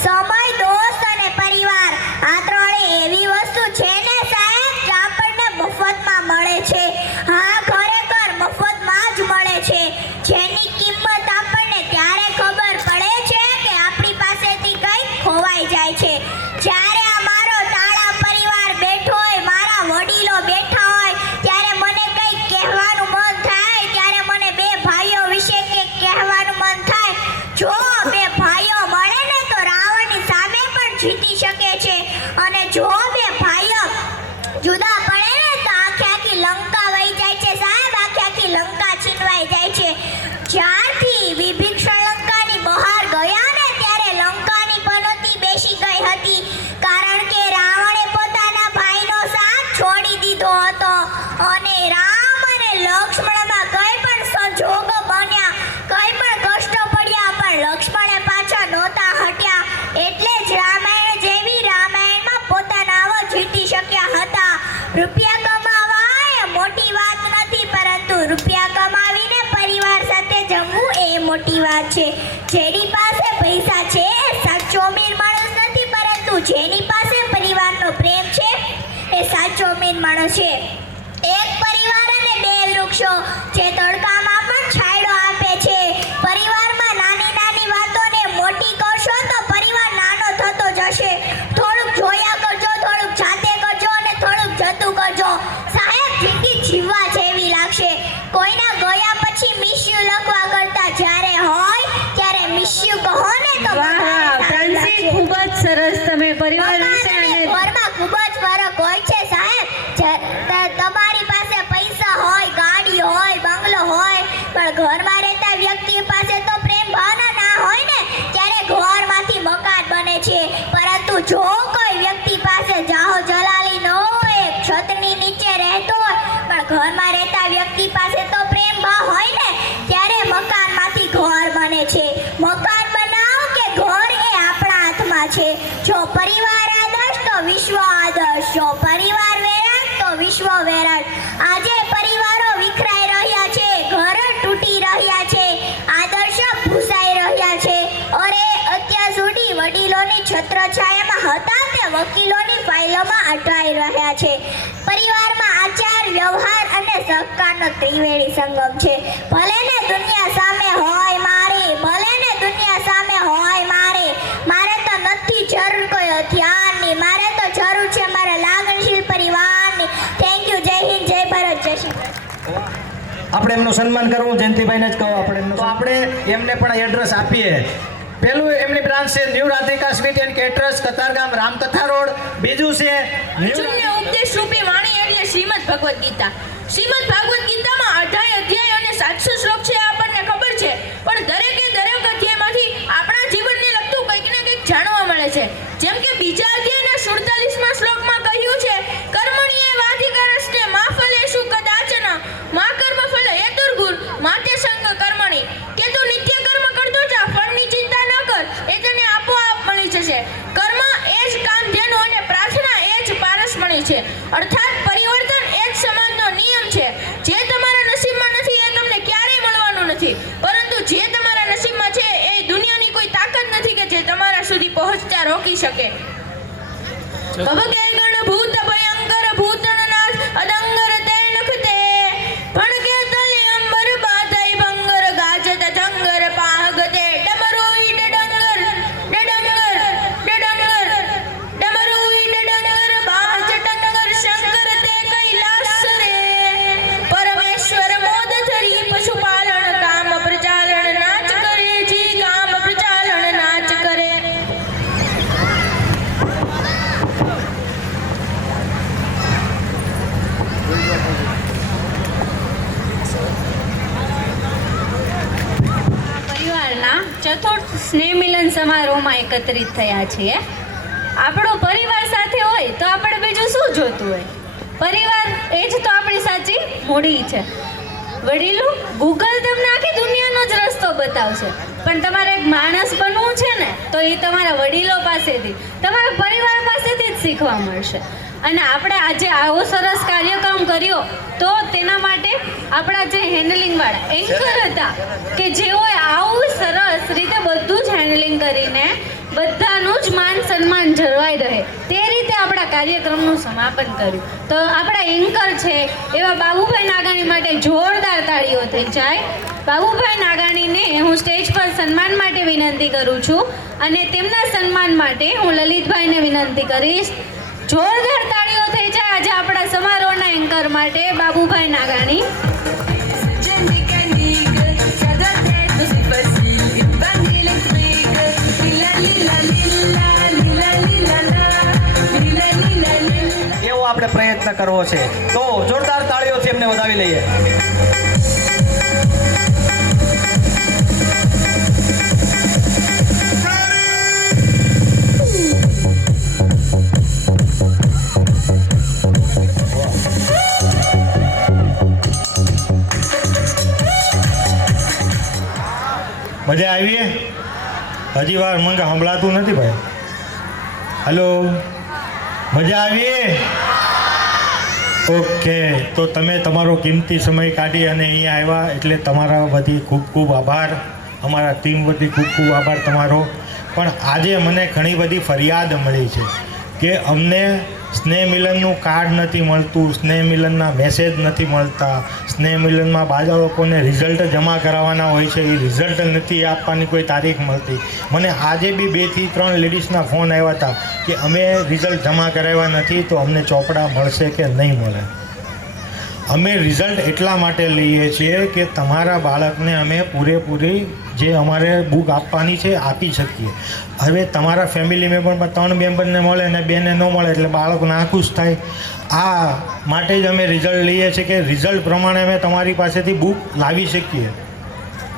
સમય, દોસ્ત અને પરિવાર આ ત્રણેય એવી વસ્તુ છે ને સાહેબ, જે આપણને મફતમાં મળે છે. હા, ખરેખર મફતમાં જ મળે છે, જેની કિંમત આપણને ત્યારે ખબર પડે છે કે આપણી પાસેથી કંઈક ખોવાઈ જાય છે. જ્યારે આ મારો તાળા પરિવાર બેઠો હોય, મારા વડીલો બેઠા હોય, ત્યારે મને કંઈક કહેવાનું મન થાય, ત્યારે મને બે ભાઈઓ વિશે કંઈક કહેવાનું મન થાય. જો બે ભાઈઓ મળે ને તો રાવણની સામે પણ જીતી શકે છે, અને જો બે ભાઈઓ જુદા પડે ને તો આખી લંકા વહી જાય છે સાહેબ, આખી લંકા છીનવાઈ જાય છે. જ્યારથી વિભીષણ લંકાની બહાર ગયા ને ત્યારે લંકાની પનોતી બેસી ગઈ હતી, કારણ કે રાવણે પોતાના ભાઈનો સાથ છોડી દીધો હતો. અને રામ અને લક્ષ્મણમાં કઈ પણ સંજોગો બન્યા, કઈ પણ કષ્ટ પડ્યા, પણ લક્ષ્મણે પાછા નહોતા હટ્યા. એટલે જ રામાયણ જેવી રામાયણમાં પોતાના આવો જીતી શક્યા હતા. રૂપિયા કમાવા એ મોટી વાત નથી, પરંતુ રૂપિયા કમાવીને પરિવાર સાથે જમવું એ મોટી વાત છે. જેની પાસે પૈસા છે એ સાચો અમીર માણસ નથી, પરંતુ જેની પાસે પરિવારનો પ્રેમ છે એ સાચો મીન માણસ છે. એક પરિવાર અને બે વૃક્ષો જે તડકામાં પણ છાંયડો આપે છે. પરિવારમાં નાની નાની વાતોને મોટી કરશો તો પરિવાર નાનો થતો જશે. થોડુંક જોયા કરજો, થોડુંક જાતે કરજો અને થોડુંક જતું કરજો. સાહેબ, જિંદગી જીવવા જેવી લાગશે. કોઈના ગયા પછી મિસ યુ લખવા કરતા જ્યારે હોય ત્યારે મિસ યુ કહો ને તો વાહ પ્રાંશી, ખૂબ જ સરસ તમે પરિવાર વિશે અને ઘરમાં ખૂબ જ ફરક હોય છે સાહેબ. તમારી પાસે પૈસા હોય, ગાડી હોય, બંગલો હોય, પણ ઘરમાં રહેતા વ્યક્તિ પાસે તો પ્રેમ ભાવના ના હોય ને, ત્યારે ઘરમાંથી મકાન બને છે. પરંતુ જો કોઈ વ્યક્તિ પાસે જાહો જલાલી ન હોય, છતની નીચે રહેતો હોય, પણ ઘરમાં રહેતા વ્યક્તિ પાસે તો પ્રેમ ભાવ હોય ને, ત્યારે મકાનમાંથી ઘર બને છે. મકાન બનાવો કે ઘર એ આપણા હાથમાં છે. જો પરિવાર આદર્શ તો વિશ્વ આદર્શ, જો પરિવાર વેરાટ તો વિશ્વ વેરાટ. આજે પરિવારો વિખરાઈ રહ્યા છે, ઘર તૂટી રહ્યા છે, આદર્શ ભૂસાઈ રહ્યા છે. અરે અત્યાર સુધી વડીલોની છત્રછાયામાં હતા તે વકીલોની ફાઇલોમાં અટવાઈ રહ્યા છે. પરિવારમાં આચાર, વ્યવહાર અને સહકારનો ત્રિવેણી સંગમ છે. ભલે ને દુનિયા સામે હોય મારી, ભલે ને દુનિયા સામે હોય મારી, મારે તો નથી જરૂર કોઈ હથિયારની, મારે તો જરૂર છે મારા લાગણીશીલ પરિવારની. Thank you. જય હિન્દ, જય ભારત, જય શ્રી કૃષ્ણ. આપણે એમનું સન્માન કરવું, જયંતિભાઈને જ કહો આપણે. તો આપણે એમને પણ એડ્રેસ આપીએ. પહેલું એમની બ્રાન્ચ છે new Radhika sweet and caterers, Katargam, Ramkatha road. બીજું છે શૂન્ય ઉપદેશ રૂપી વાણી એટલે શ્રીમદ ભગવદ્ ગીતા. શ્રીમદ ભગવદ્ ગીતામાં 28 અધ્યાય અને 700 શ્લોક છે, આપણને ખબર છે. પણ દરેક અધ્યાયમાંથી આપણા જીવનને લગતું કંઈક ને કંઈક જાણવા મળે છે. જેમ કે બીજા અધ્યાયના 47મા શ્લોકમાં કહ્યું છે, કર્મણીએ વાધિકારસ્તે મા ફલેષુ કદાચન મા કર્મ ફલ હેતુર્ગુર માતે સંગ કર્મણી. કે તું નિત્ય કર્મ કરતો જા, ફળની ચિંતા ન કર, એ તને આપોઆપ મળી જશે. કર્મ એ જ કામધેનુ અને પ્રાર્થના એ જ પારસમણી છે. અર્થાત પરિવર્તન એ જ સમાજનો નિયમ છે. જે તમારા નસીબમાં નથી એ તમને ક્યારેય મળવાનું નથી, પરંતુ જે તમારા નસીબમાં છે એ દુનિયાની કોઈ તાકાત નથી કે જે તમારા સુધી પહોંચતા રોકી શકે. કબકે ગણ ભૂત ભયંકર ભૂતનાથ અદંગર તે નખતે ભણકે તલે અંબર બાધઈ ભંગર ગાજત જંગર પાહગતે ડમરુઈ ડડંગર ડડંગર ડડંગર ડમરુઈ ડડંગર બાજ ડંગર શંકર તે કૈલાસ રે પરમેશ્વર મોદ ધરી પશુપાલન કામ પ્રચાલન નાચ કરે જી કામ પ્રચાલન નાચ કરે. પરિવારના ચતુર્થ સ્નેહ મિલન સમારોહમાં એકત્રિત થયા છીએ. આપણો પરિવાર સાથે હોય તો આપણે બીજું શું જોતું હોય? પરિવાર એ જ તો આપણી સાચી મૂડી છે. વડીલો, ગૂગલ તમને આખી દુનિયાનો જ રસ્તો બતાવશે, પણ તમારે એક માણસ બનવું છે ને, તો એ તમારા વડીલો પાસેથી, તમારા પરિવાર પાસેથી જ શીખવા મળશે. અને આપણે આજે આવો સરસ કાર્યક્રમ કર્યો તો તેના માટે આપણા જે હેન્ડલિંગવાળા એન્કર હતા કે જેઓએ આવું સરસ રીતે બધું જ હેન્ડલિંગ કરીને બધાનું જ માન સન્માન જળવાઈ રહે તે રીતે આપણા કાર્યક્રમનું સમાપન કર્યું. તો આપણા એન્કર છે એવા બાબુભાઈ નાગાણી માટે જોરદાર તાળીઓ થઈ જાય. બાબુભાઈ નાગાણીને હું સ્ટેજ પર સન્માન માટે વિનંતી કરું છું અને તેમના સન્માન માટે હું લલિતભાઈને વિનંતી કરીશ. જોરદાર તાળીઓ થઈ જાય આજે આપણા સમારોહના એન્કર માટે બાબુભાઈ નાગાણી. એવો આપણે પ્રયત્ન કરવો છે, તો જોરદાર તાળીઓથી એમને વધાવી લઈએ. મજા આવી? હજી વાર મંગા સંભળાતું નથી ભાઈ. હલો, મજા આવી? ઓકે, તો તમે તમારો કિંમતી સમય કાઢી અને અહીંયા આવ્યા એટલે તમારા વતી ખૂબ ખૂબ આભાર. અમારા ટીમ વતી ખૂબ ખૂબ આભાર તમારો. પણ આજે મને ઘણી બધી ફરિયાદ મળી છે કે અમને સ્નેહ મિલનનું કાર્ડ નથી મળતું, સ્નેહ મિલનના મેસેજ નથી મળતા, સ્નેહ મિલનમાં બાળકોને રિઝલ્ટ જમા કરાવવાના હોય છે, એ રિઝલ્ટ નથી આપવાની કોઈ તારીખ મળતી. મને આજે બી 2 થી 3 લેડીઝના ફોન આવ્યા હતા કે અમે રિઝલ્ટ જમા કરાવ્યા નથી તો અમને ચોપડા મળશે કે નહીં મળે. અમે રિઝલ્ટ એટલા માટે લઈએ છીએ કે તમારા બાળકને અમે પૂરેપૂરી જે અમારે બુક આપવાની છે આપી શકીએ. હવે તમારા ફેમિલી મેમ્બરમાં 3 મેમ્બરને મળે ને 2ને ન મળે એટલે બાળક નાખુશ થાય. આ માટે જ અમે રિઝલ્ટ લઈએ છીએ કે રિઝલ્ટ પ્રમાણે અમે તમારી પાસેથી બુક લાવી શકીએ,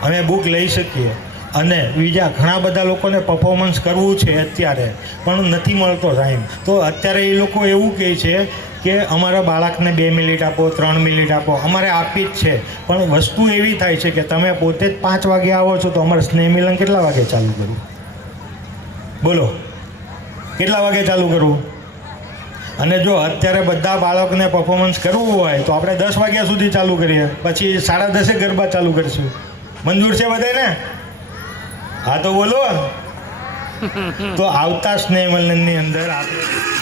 અમે બુક લઈ શકીએ. અને બીજા ઘણા બધા લોકોને પરફોર્મન્સ કરવું છે અત્યારે પણ નથી મળતો ટાઈમ, તો અત્યારે એ લોકો એવું કહે છે કે અમારા બાળકને 2 મિનિટ આપો, 3 મિનિટ આપો. અમારે આપી જ છે, પણ વસ્તુ એવી થાય છે કે તમે પોતે જ 5 વાગે આવો છો તો અમારે સ્નેહ મિલન કેટલા વાગે ચાલુ કરવું? બોલો, કેટલા વાગે ચાલુ કરવું? અને જો અત્યારે બધા બાળકને પરફોર્મન્સ કરવું હોય તો આપણે 10 વાગ્યા સુધી ચાલુ કરીએ, પછી 10:30 ગરબા ચાલુ કરીશું. મંજૂર છે બધાને? હા તો બોલો. તો આવતા સ્નેહ મિલનની અંદર આપણે